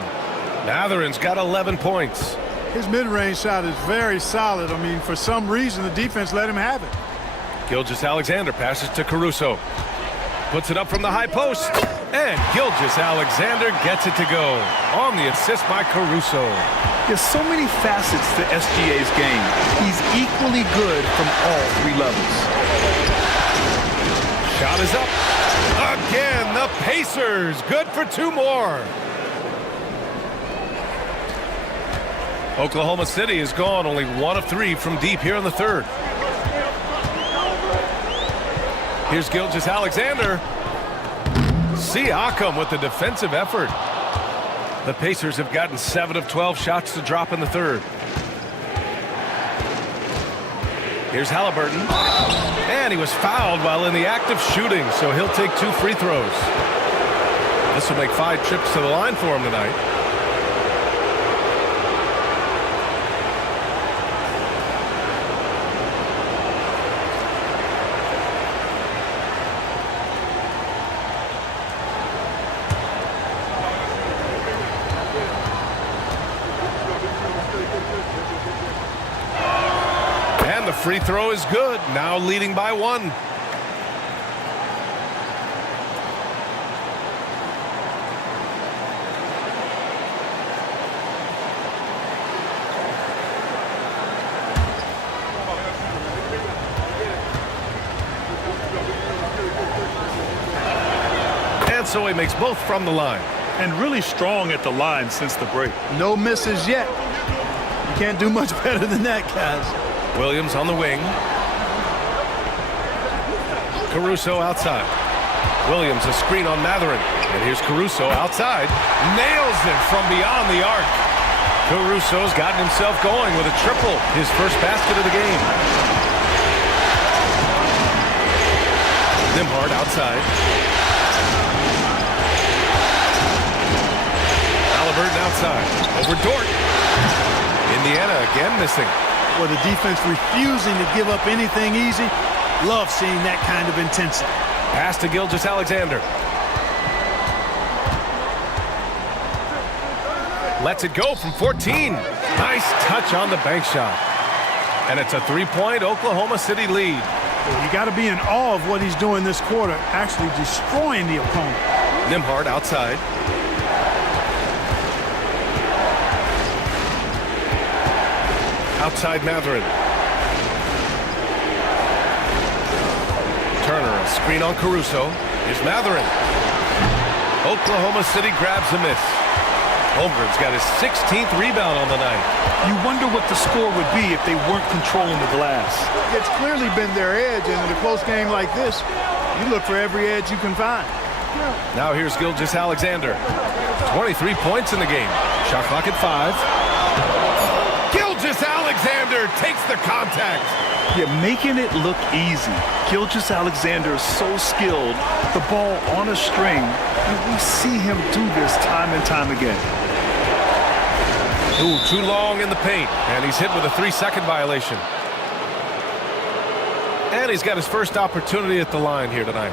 Mathurin's got 11 points. His mid-range shot is very solid. I mean, for some reason, the defense let him have it. Gilgeous-Alexander passes to Caruso. Puts it up from the high post. And Gilgeous-Alexander gets it to go. On the assist by Caruso. There's so many facets to SGA's game. He's equally good from all 3 levels. Shot is up. Again, the Pacers. Good for 2 more. Oklahoma City is gone only 1 of 3 from deep here in the 3rd. Here's Gilgeous-Alexander. Siakam with the defensive effort. The Pacers have gotten 7 of 12 shots to drop in the 3rd. Here's Halliburton. And he was fouled while in the act of shooting, so he'll take 2 free throws. This will make 5 trips to the line for him tonight. The free throw is good, now leading by 1. And so he makes both from the line. And really strong at the line since the break. No misses yet. You can't do much better than that, guys. Williams on the wing. Caruso outside. Williams a screen on Mathurin. And here's Caruso outside. Nails it from beyond the arc. Caruso's gotten himself going with a triple. His first basket of the game. Nembhard outside. Halliburton outside. Over Dort. Indiana again missing. Well, the defense refusing to give up anything easy. Love seeing that kind of intensity. Pass to Gilgeous-Alexander. Lets it go from 14. Nice touch on the bank shot. And it's a 3-point Oklahoma City lead. Well, you got to be in awe of what he's doing this quarter, actually destroying the opponent. Nembhard outside. Outside Mathurin. screen on Caruso. Here's Matherin. Oklahoma City grabs a miss. Holmgren's got his 16th rebound on the night. You wonder what the score would be if they weren't controlling the glass. It's clearly been their edge, and in a close game like this, you look for every edge you can find. Now here's Gilgeous-Alexander. 23 points in the game. Shot clock at 5. Gilgeous-Alexander takes the contact. You're making it look easy. Gilgeous-Alexander is so skilled, the ball on a string, and we see him do this time and time again. Ooh, too long in the paint, and he's hit with a 3-second violation. And he's got his first opportunity at the line here tonight.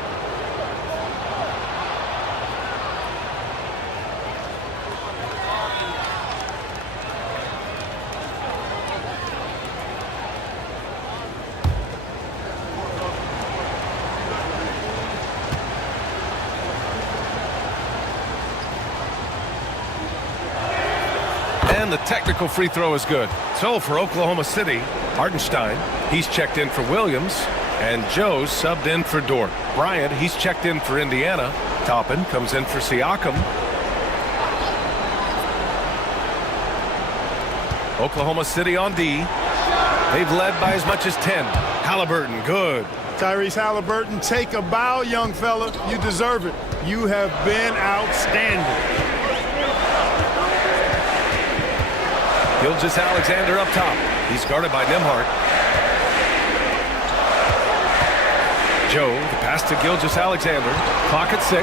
And the technical free throw is good. So for Oklahoma City, Hartenstein, he's checked in for Williams, and Joe's subbed in for Dort. Bryant, he's checked in for Indiana. Toppin comes in for Siakam. Oklahoma City on D. They've led by as much as 10. Halliburton, good. Tyrese Halliburton, take a bow, young fella. You deserve it. You have been outstanding. Gilgeous-Alexander up top. He's guarded by Nembhard. Joe, the pass to Gilgeous-Alexander. Clock at 6.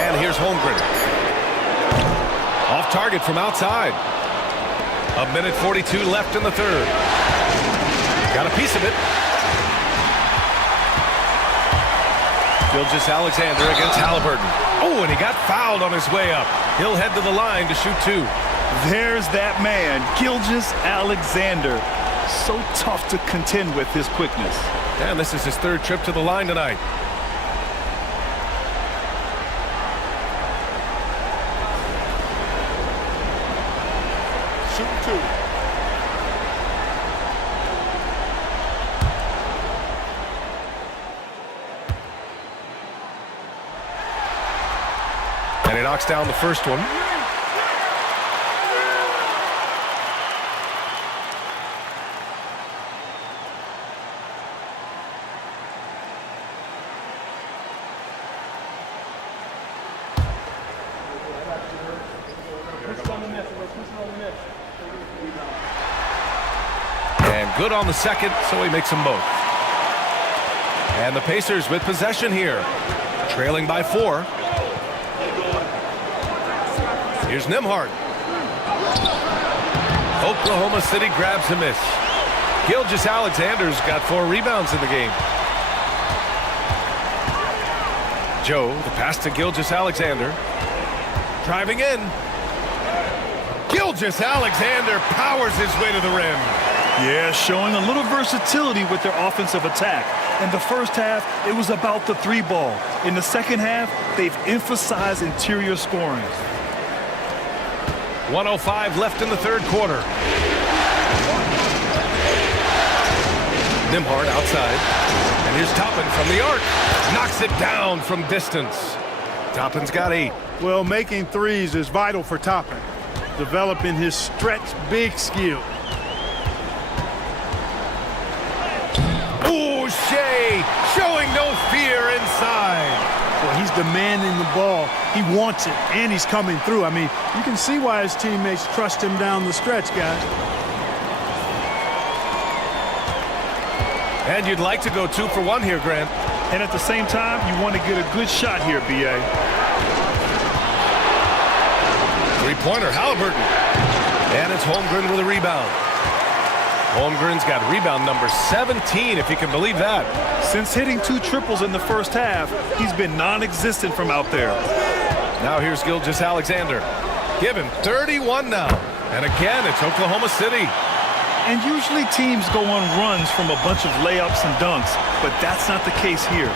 And here's Holmgren. Off target from outside. 1:42 left in the third. Got a piece of it. Gilgeous-Alexander against Halliburton. Oh, and he got fouled on his way up. He'll head to the line to shoot 2. There's that man, Gilgeous-Alexander. So tough to contend with his quickness. And this is his 3rd trip to the line tonight. Shoot 2. And he knocks down the first one. And good on the second, so he makes them both. And the Pacers with possession here, trailing by 4. Here's Nembhard. Oklahoma City grabs a miss. Gilgeous-Alexander's got 4 rebounds in the game. Joe, the pass to Gilgeous-Alexander. Driving in. Gilgeous-Alexander powers his way to the rim. Yeah, showing a little versatility with their offensive attack. In the first half, it was about the 3 ball. In the second half, they've emphasized interior scoring. 1:05 left in the third quarter. Nembhard outside. And here's Toppin from the arc. Knocks it down from distance. Toppin's got 8. Well, making threes is vital for Toppin, developing his stretch big skill. Ooh, Shea showing no fear inside. Well, he's demanding the ball. He wants it, and he's coming through. I mean, you can see why his teammates trust him down the stretch, guys. And you'd like to go 2 for 1 here, Grant. And at the same time, you want to get a good shot here, B.A. 3-pointer, Halliburton. And it's Holmgren with a rebound. Holmgren's got rebound number 17, if you can believe that. Since hitting 2 triples in the first half, he's been non-existent from out there. Now here's Gilgeous-Alexander. Give him 31 now. And again, it's Oklahoma City. And usually teams go on runs from a bunch of layups and dunks, but that's not the case here.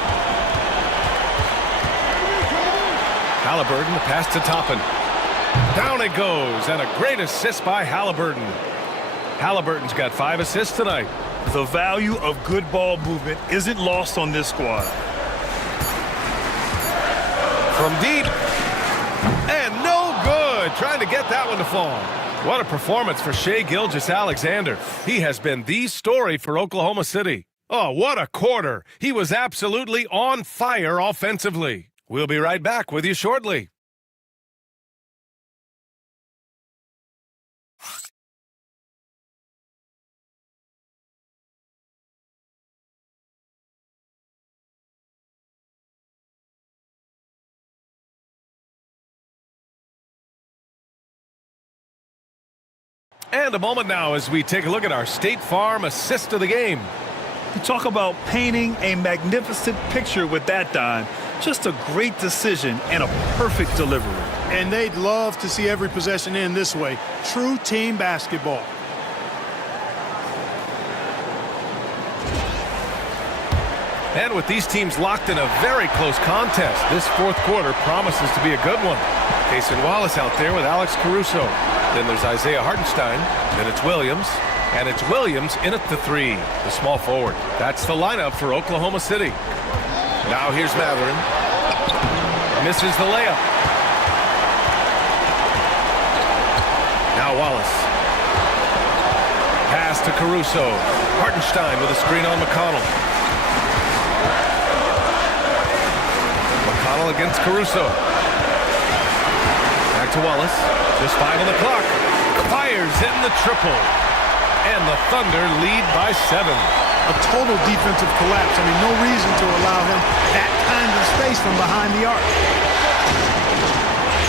Halliburton, the pass to Toppin. Down it goes, and a great assist by Halliburton. Halliburton's got 5 assists tonight. The value of good ball movement isn't lost on this squad. From deep. And no good. Trying to get that one to fall. What a performance for Shai Gilgeous-Alexander. He has been the story for Oklahoma City. Oh, what a quarter. He was absolutely on fire offensively. We'll be right back with you shortly. And a moment now as we take a look at our State Farm assist of the game. You talk about painting a magnificent picture with that dime. Just a great decision and a perfect delivery. And they'd love to see every possession end this way. True team basketball. And with these teams locked in a very close contest, this fourth quarter promises to be a good one. Cason Wallace out there with Alex Caruso. Then there's Isaiah Hartenstein. Then it's Williams. And it's Williams in at the three, the small forward. That's the lineup for Oklahoma City. Now here's Mathurin. Misses the layup. Now Wallace. Pass to Caruso. Hartenstein with a screen on McConnell. McConnell against Caruso. Back to Wallace. Just 5 on the clock. Fires in the triple. And the Thunder lead by 7. A total defensive collapse. I mean, no reason to allow him that kind of space from behind the arc.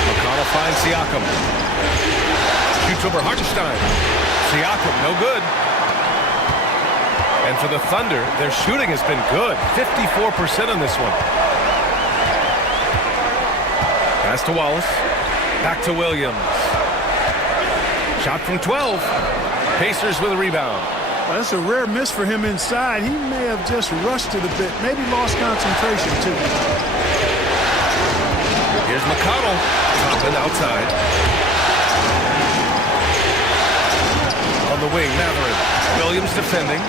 McConnell finds Siakam. Shoots over Hartenstein. Siakam, no good. And for the Thunder, their shooting has been good. 54% on this one. Pass to Wallace. Back to Williams. Shot from 12. Pacers with a rebound. Well, that's a rare miss for him inside. He may have just rushed it a bit. Maybe lost concentration, too. Here's McConnell. Toppin outside. On the wing, Mathurin. Williams defending.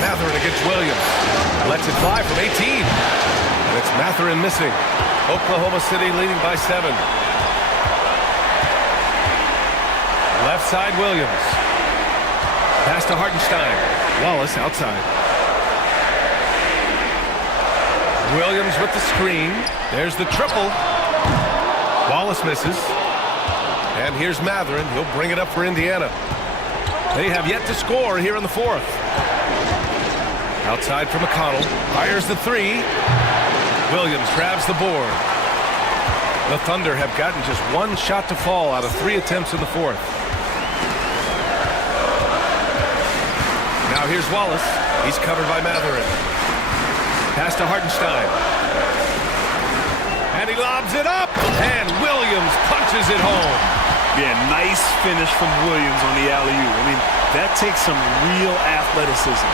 Mathurin against Williams. Lets it fly from 18. And it's Mathurin missing. Oklahoma City leading by 7. Left side, Williams. Pass to Hartenstein. Wallace outside. Williams with the screen. There's the triple. Wallace misses. And here's Mathurin. He'll bring it up for Indiana. They have yet to score here in the fourth. Outside for McConnell. Fires the three. Williams grabs the board. The Thunder have gotten just one shot to fall out of 3 attempts in the fourth. Now here's Wallace. He's covered by Mathurin. Pass to Hartenstein. And he lobs it up. And Williams punches it home. Yeah, nice finish from Williams on the alley-oop. I mean, that takes some real athleticism.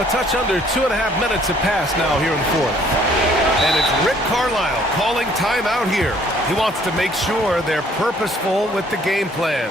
A touch under 2.5 minutes have passed now here in the fourth. And it's Rick Carlisle calling timeout here. He wants to make sure they're purposeful with the game plan.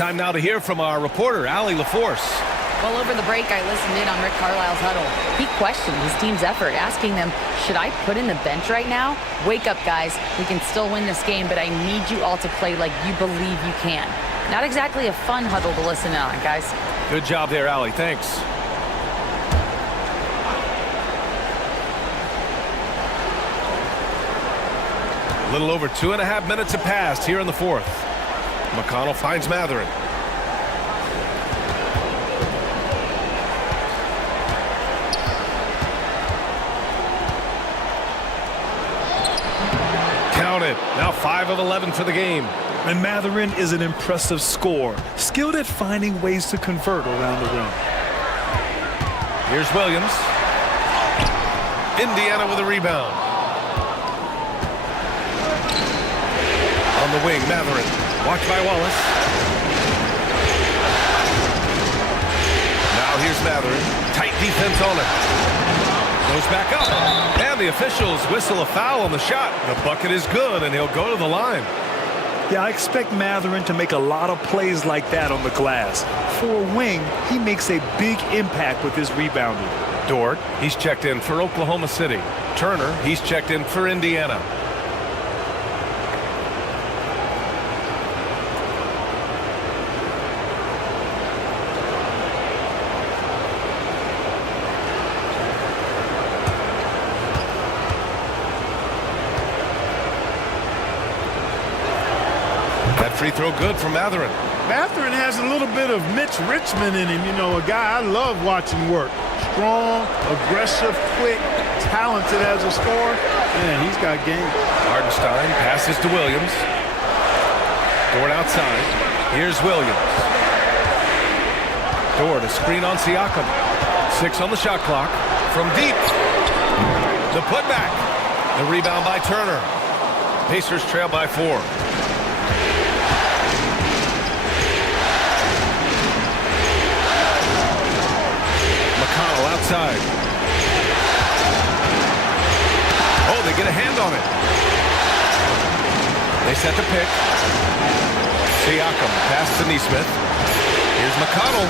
Time now to hear from our reporter, Allie LaForce. Well, over the break, I listened in on Rick Carlisle's huddle. He questioned his team's effort, asking them, should I put in the bench right now? Wake up, guys. We can still win this game, but I need you all to play like you believe you can. Not exactly a fun huddle to listen on, guys. Good job there, Allie. Thanks. A little over 2.5 minutes have passed here in the fourth. McConnell finds Matherin. Count it. Now 5 of 11 for the game. And Matherin is an impressive scorer, skilled at finding ways to convert around the rim. Here's Williams. Indiana with a rebound. On the wing, Matherin. Watched by Wallace. Now here's Matherin. Tight defense on it. Goes back up. And the officials whistle a foul on the shot. The bucket is good, and he'll go to the line. Yeah, I expect Matherin to make a lot of plays like that on the glass. For a wing, he makes a big impact with his rebounding. Dort, he's checked in for Oklahoma City. Turner, he's checked in for Indiana. That free throw good from Matherin. Matherin has a little bit of Mitch Richmond in him. You know, a guy I love watching work. Strong, aggressive, quick, talented as a scorer. Man, he's got game. Hardenstein passes to Williams. Dort outside. Here's Williams. Dort, a screen on Siakam. 6 on the shot clock. From deep. The putback. The rebound by Turner. Pacers trail by 4. McConnell outside. Oh, they get a hand on it. They set the pick. Siakam pass to Nesmith. Here's McConnell.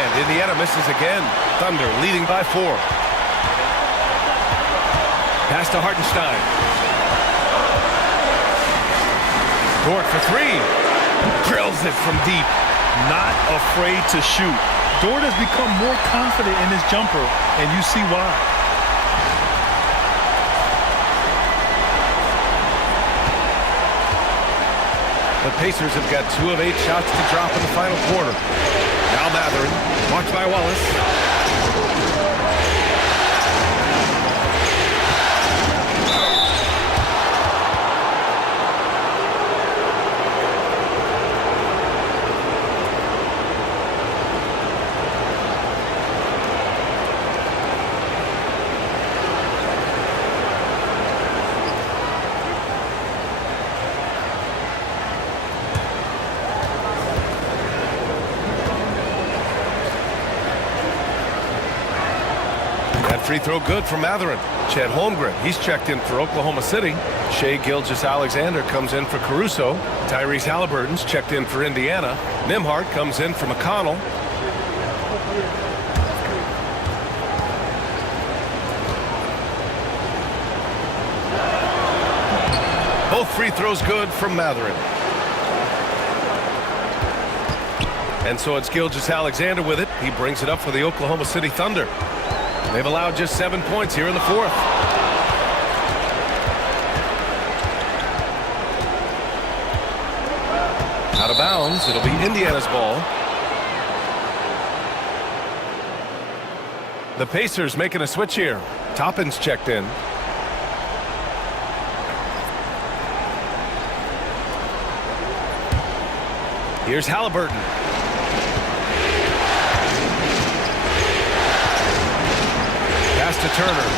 And Indiana misses again. Thunder leading by 4. Pass to Hartenstein. Dort for 3. Drills it from deep. Not afraid to shoot. Dort has become more confident in his jumper, and you see why. The Pacers have got 2 of 8 shots to drop in the final quarter. Now Matherin, watched by Wallace. Free throw good for Matherin. Chet Holmgren, he's checked in for Oklahoma City. Shai Gilgeous-Alexander comes in for Caruso. Tyrese Halliburton's checked in for Indiana. Nembhard comes in for McConnell. Both free throws good from Matherin. And so it's Gilgeous-Alexander with it. He brings it up for the Oklahoma City Thunder. They've allowed just 7 points here in the fourth. Out of bounds. It'll be Indiana's ball. The Pacers making a switch here. Toppin's checked in. Here's Halliburton. Pass to Turner.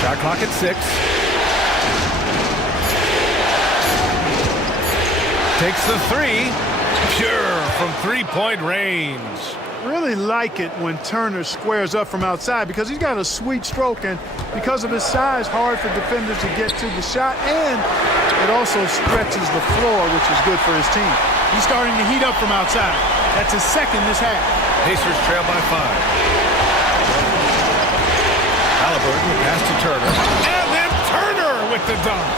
Shot clock at 6. Takes the 3. Pure from 3-point range. Really like it when Turner squares up from outside because he's got a sweet stroke, and because of his size, hard for defenders to get to the shot, and it also stretches the floor, which is good for his team. He's starting to heat up from outside. That's his second this half. Pacers trail by 5. Halliburton pass to Turner. And then Turner with the dunk.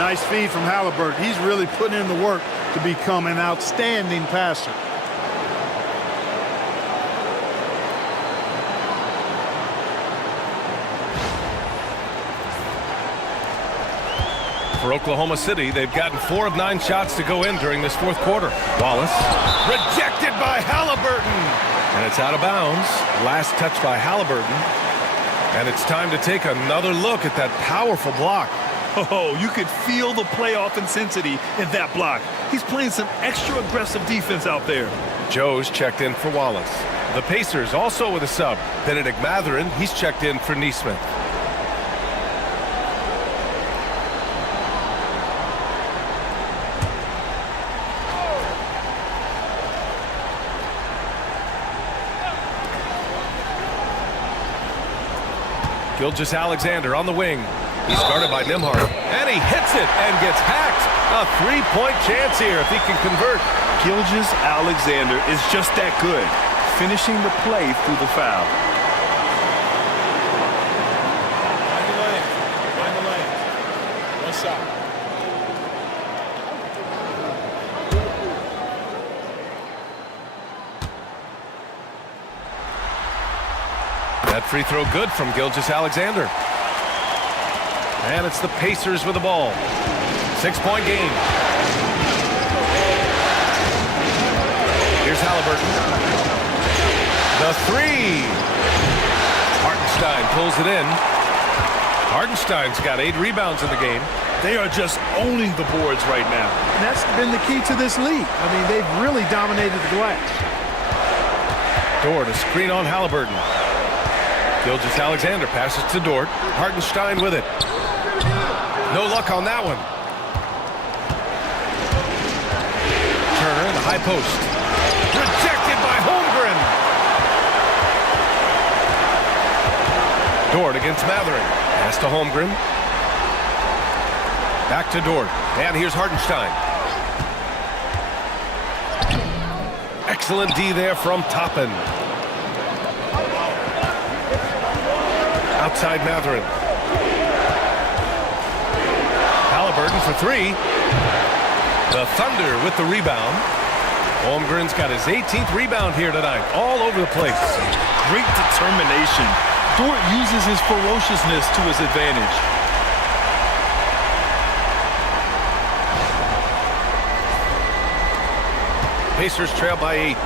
Nice feed from Halliburton. He's really putting in the work to become an outstanding passer. For Oklahoma City, they've gotten 4 of 9 shots to go in during this fourth quarter. Wallace rejected by Halliburton. And it's out of bounds. Last touch by Halliburton. And it's time to take another look at that powerful block. Oh, you could feel the playoff intensity in that block. He's playing some extra aggressive defense out there. Joe's checked in for Wallace. The Pacers also with a sub. Benedict Mathurin, he's checked in for Neesmith. Gilgeous-Alexander on the wing. He's guarded by Nembhard. And he hits it and gets hacked. A 3-point chance here if he can convert. Gilgeous-Alexander is just that good, finishing the play through the foul. Find the lane. One shot. That free throw good from Gilgeous-Alexander. And it's the Pacers with the ball. 6-point game. Here's Halliburton. The 3. Hartenstein pulls it in. Hartenstein's got 8 rebounds in the game. They are just owning the boards right now. And that's been the key to this league. I mean, they've really dominated the glass. Dort, a screen on Halliburton. Gilgeous-Alexander passes to Dort. Hartenstein with it. No luck on that one. Turner in the high post. Rejected by Holmgren. Dort against Mathurin. Pass to Holmgren. Back to Dort. And here's Hartenstein. Excellent D there from Toppin. Outside Mathurin. Halliburton for 3. The Thunder with the rebound. Holmgren's got his 18th rebound here tonight. All over the place. Great determination. Dort uses his ferociousness to his advantage. Pacers trail by 8.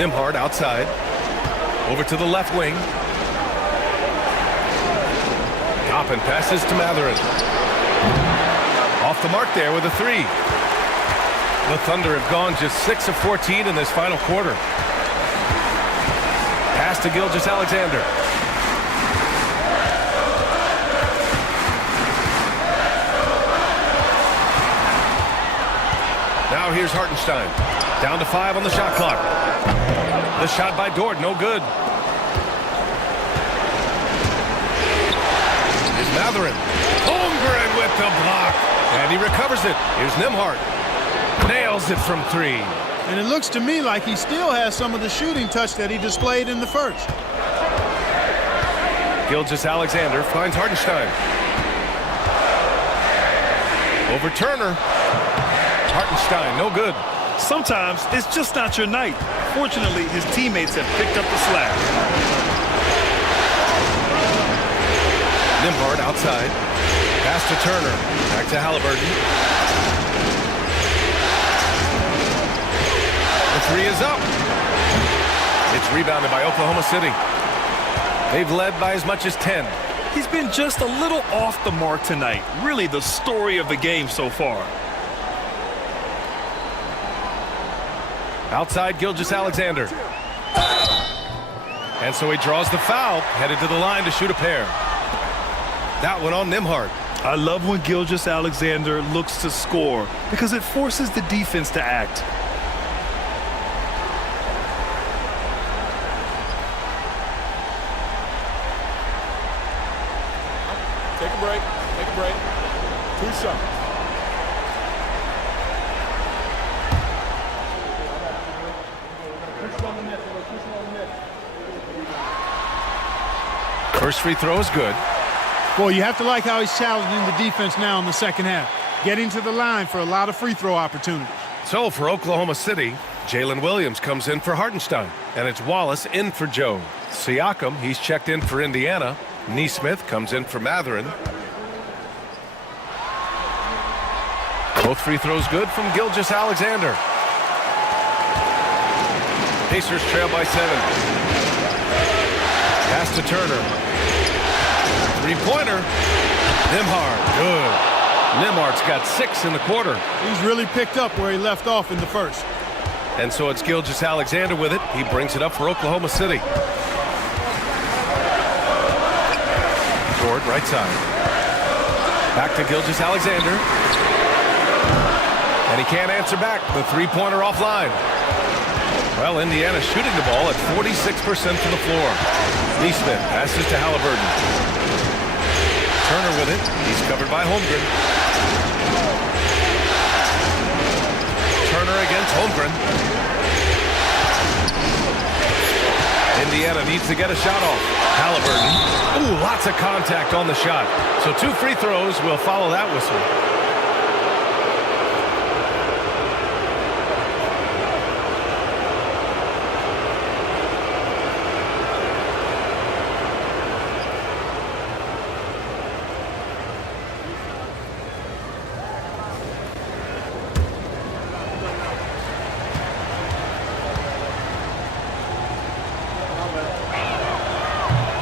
Nembhard outside. Over to the left wing. Toppin passes to Mathurin. Off the mark there with a 3. The Thunder have gone just 6 of 14 in this final quarter. Pass to Gilgeous-Alexander. Now here's Hartenstein. Down to 5 on the shot clock. The shot by Dort, no good. Here's Mathurin. Holmgren with the block. And he recovers it. Here's Nembhard. Nails it from 3. And it looks to me like he still has some of the shooting touch that he displayed in the first. Gilgeous-Alexander finds Hartenstein. Over Turner. Hartenstein, no good. Sometimes it's just not your night. Fortunately, his teammates have picked up the slack. Nembhard outside. Pass to Turner. Back to Halliburton. The 3 is up. It's rebounded by Oklahoma City. They've led by as much as 10. He's been just a little off the mark tonight. Really the story of the game so far. Outside Gilgeous-Alexander. And so he draws the foul, headed to the line to shoot a pair. That one on Nembhard. I love when Gilgeous-Alexander looks to score because it forces the defense to act. Take a break. Take a break. 2 shots. First free throw is good. Well, you have to like how he's challenging the defense now in the second half. Getting to the line for a lot of free throw opportunities. So for Oklahoma City, Jalen Williams comes in for Hartenstein, and it's Wallace in for Joe. Siakam, he's checked in for Indiana. Neesmith comes in for Matherin. Both free throws good from Gilgeous-Alexander. Pacers trail by 7. Pass to Turner. Three-pointer. Nembhard, good. Nembhard's got 6 in the quarter. He's really picked up where he left off in the first. And so it's Gilgeous-Alexander with it. He brings it up for Oklahoma City. Ford, right side. Back to Gilgeous-Alexander. And he can't answer back. The three-pointer offline. Well, Indiana shooting the ball at 46% from the floor. Neesmith passes to Halliburton. Turner with it. He's covered by Holmgren. Turner against Holmgren. Indiana needs to get a shot off. Halliburton. Ooh, lots of contact on the shot. So 2 free throws will follow that whistle.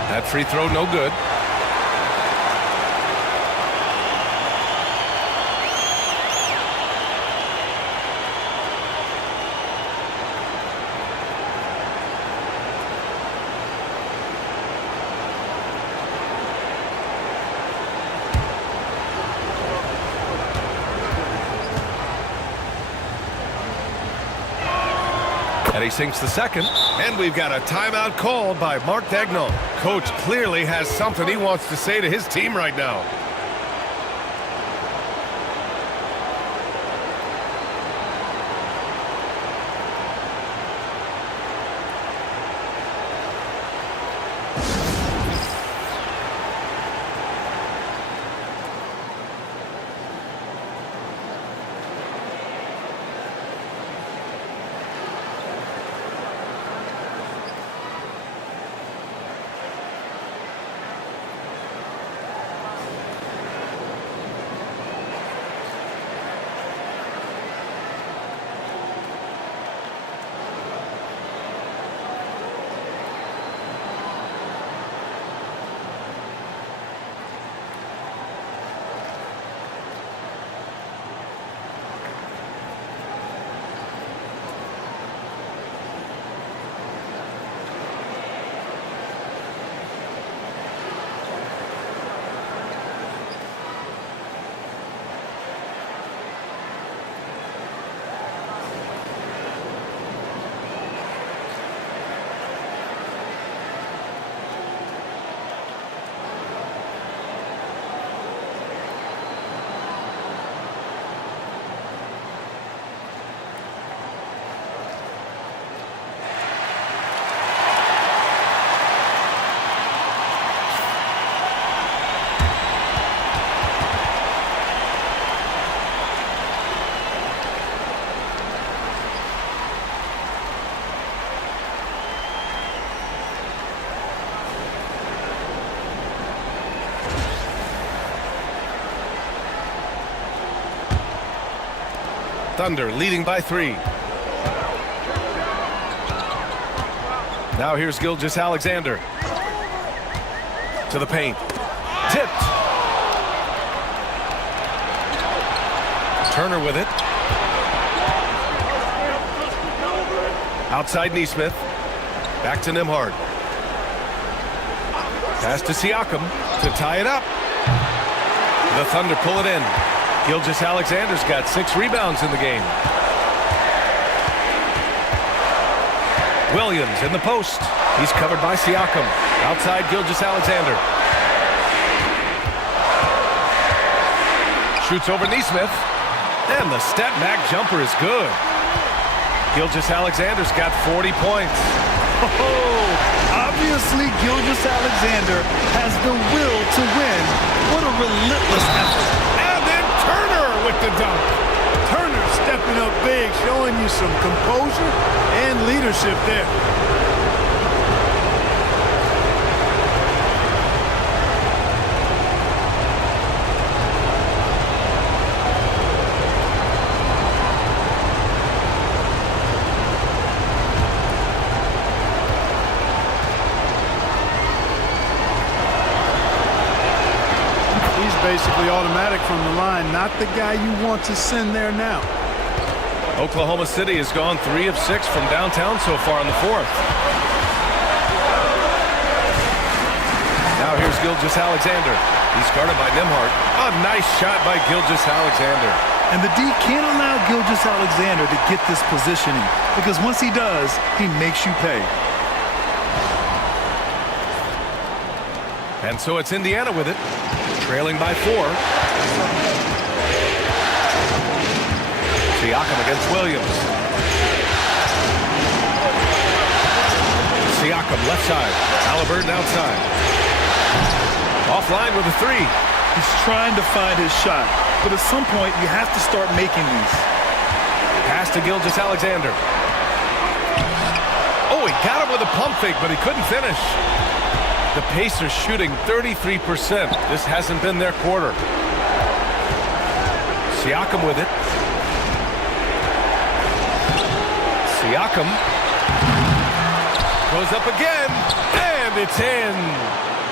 That free throw no good. And he sinks the second, and we've got a timeout called by Mark Daigneault. Coach clearly has something he wants to say to his team right now. Thunder leading by 3. Now here's Gilgeous-Alexander. To the paint. Tipped. Turner with it. Outside Neesmith. Back to Nembhard. Pass to Siakam to tie it up. The Thunder pull it in. Gilgeous-Alexander's got 6 rebounds in the game. Williams in the post. He's covered by Siakam. Outside Gilgeous-Alexander. shoots over Neesmith. And the step back jumper is good. Gilgeous-Alexander's got 40 points. Oh, obviously Gilgeous-Alexander has the will to win. What a relentless effort. And then Turner with the dunk. Turner stepping up big, showing you some composure and leadership there. Basically automatic from the line, not the guy you want to send there now. Oklahoma City has gone 3 of 6 from downtown so far in the fourth. Now here's Gilgeous-Alexander. He's guarded by Nembhard. A nice shot by Gilgeous-Alexander. And the D can't allow Gilgeous-Alexander to get this positioning, because once he does, he makes you pay. And so it's Indiana with it, trailing by 4. Siakam against Williams. Siakam left side. Halliburton outside. Offline with a 3. He's trying to find his shot, but at some point you have to start making these. Pass to Gilgeous-Alexander. Oh, he got him with a pump fake, but he couldn't finish. The Pacers shooting 33%. This hasn't been their quarter. Siakam with it. Siakam goes up again, and it's in.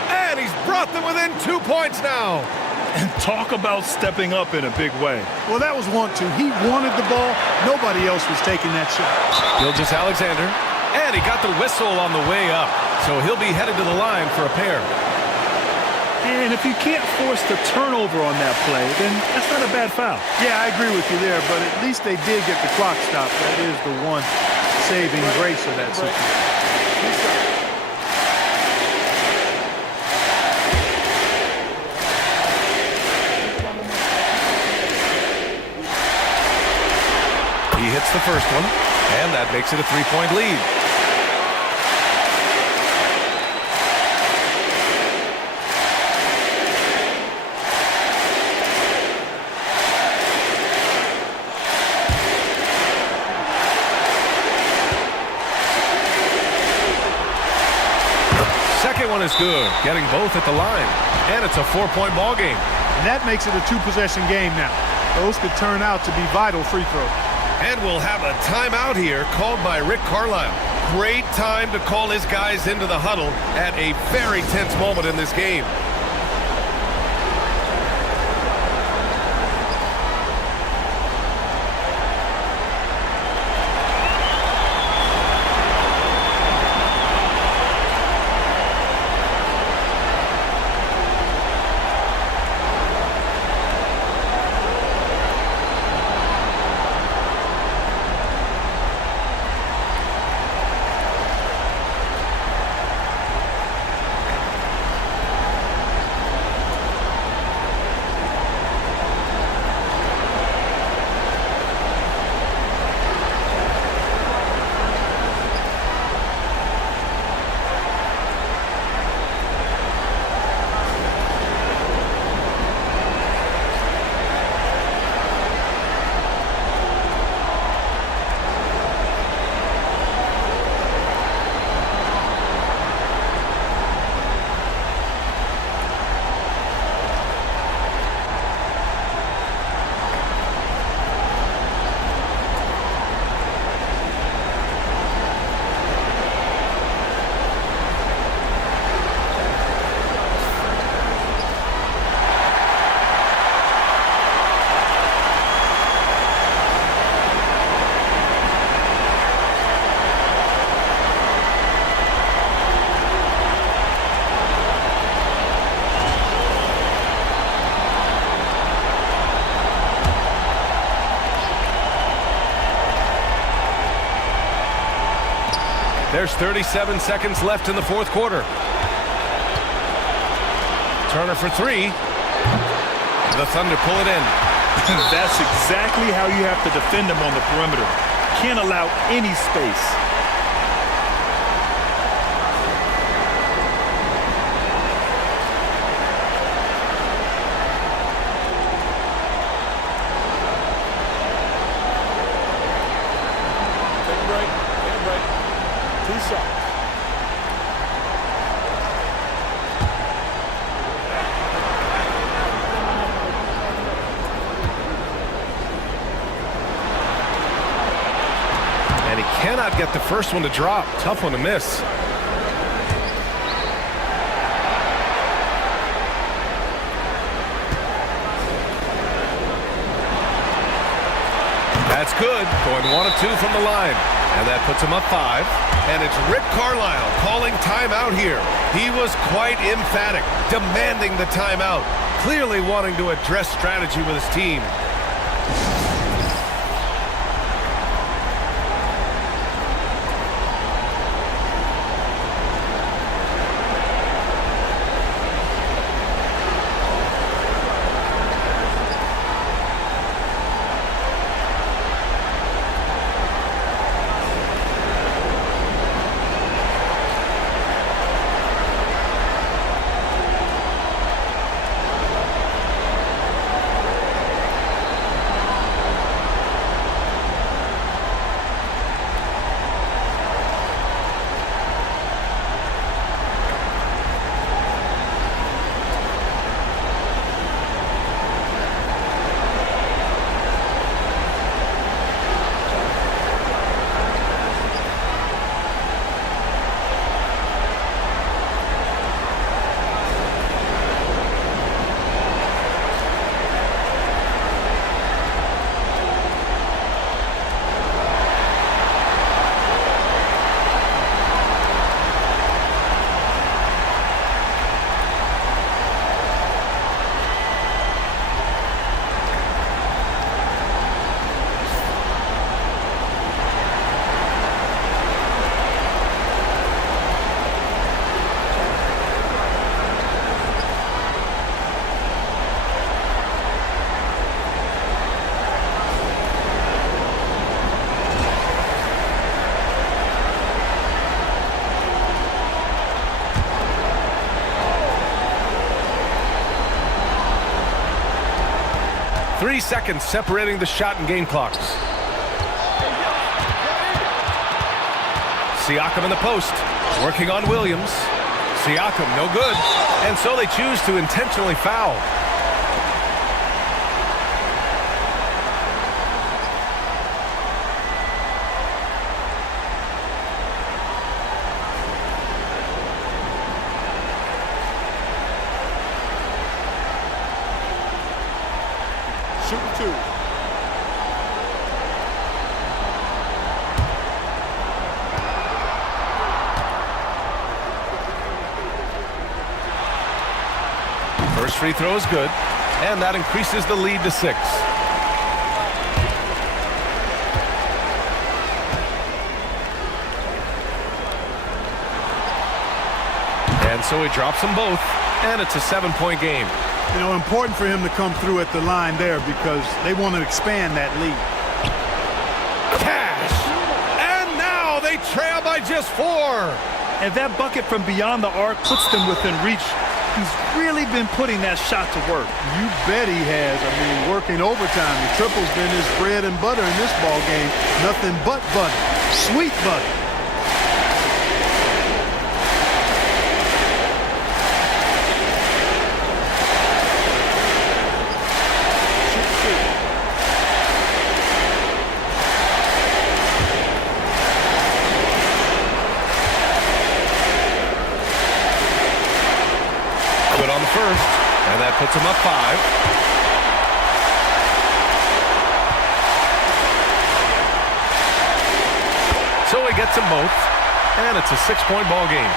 And he's brought them within 2 points now. And talk about stepping up in a big way. Well, that was 1-2. He wanted the ball. Nobody else was taking that shot. Gilgeous-Alexander. And he got the whistle on the way up. So he'll be headed to the line for a pair. And if you can't force the turnover on that play, then that's not a bad foul. Yeah, I agree with you there, but at least they did get the clock stopped. That is the one saving grace of that situation. He hits the first one, and that makes it a 3-point lead. Second one is good, getting both at the line. And it's a 4-point ball game. And that makes it a 2-possession game now. Those could turn out to be vital free throws. And we'll have a timeout here called by Rick Carlisle. Great time to call his guys into the huddle at a very tense moment in this game. There's 37 seconds left in the fourth quarter. Turner for 3. The Thunder pull it in. That's exactly how you have to defend him on the perimeter. Can't allow any space. Cannot get the first one to drop. Tough one to miss. That's good. Going 1 of 2 from the line. And that puts him up 5. And it's Rick Carlisle calling timeout here. He was quite emphatic, demanding the timeout. Clearly wanting to address strategy with his team. Three seconds separating the shot and game clocks. Siakam in the post, working on Williams. Siakam, no good. And so they choose to intentionally foul. Shooting 2. First free throw is good, and that increases the lead to 6. And so he drops them both, and it's a 7-point game. You know, important for him to come through at the line there because they want to expand that lead. Cash! And now they trail by just 4. And that bucket from beyond the arc puts them within reach. He's really been putting that shot to work. You bet he has. I mean, working overtime. The triple's been his bread and butter in this ball game. Nothing but butter. Sweet butter. First, and that puts him up 5. So he gets them both, and it's a 6-point ball game.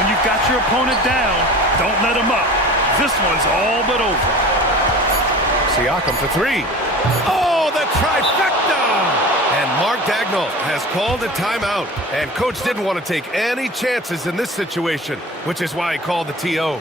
When you've got your opponent down, don't let him up. This one's all but over. Siakam for 3. Oh, the trifecta! And Mark Dagnall has called a timeout, and coach didn't want to take any chances in this situation, which is why he called the TO.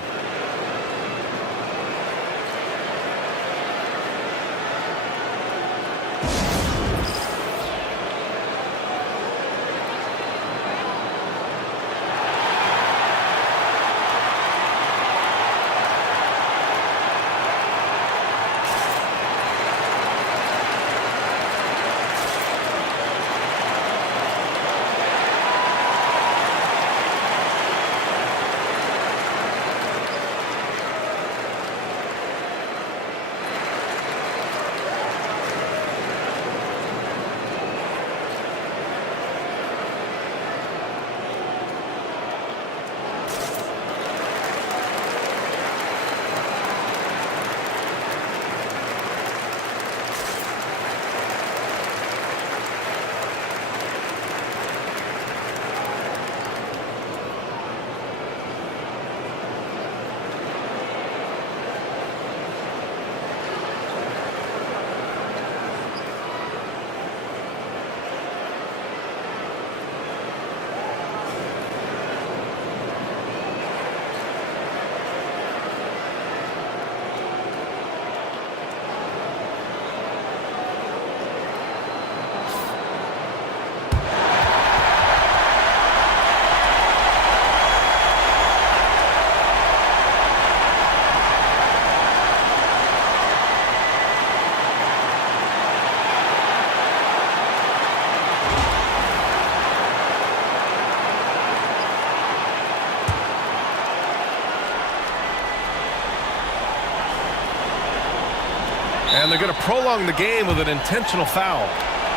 And they're going to prolong the game with an intentional foul.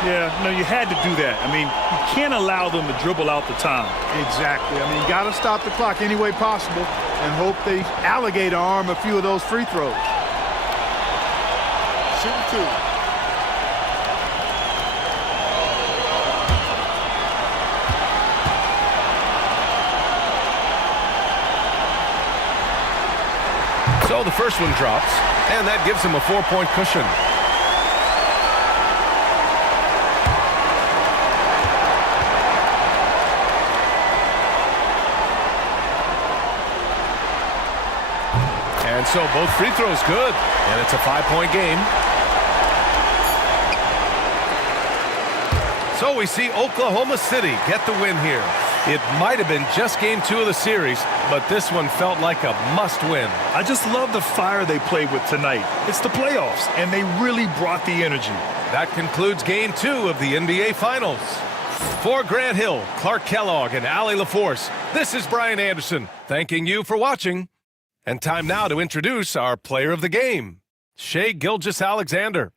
Yeah, no, you had to do that. I mean, you can't allow them to dribble out the time. Exactly. I mean, you got to stop the clock any way possible and hope they alligator arm a few of those free throws. Shooting 2. So the first one drops, and that gives him a 4-point cushion. And so both free throws good, and it's a 5-point game. So we see Oklahoma City get the win here. It might have been just game 2 of the series, but this one felt like a must-win. I just love the fire they played with tonight. It's the playoffs, and they really brought the energy. That concludes game 2 of the NBA Finals. For Grant Hill, Clark Kellogg, and Allie LaForce, this is Brian Anderson, thanking you for watching. And time now to introduce our player of the game, Shai Gilgeous-Alexander.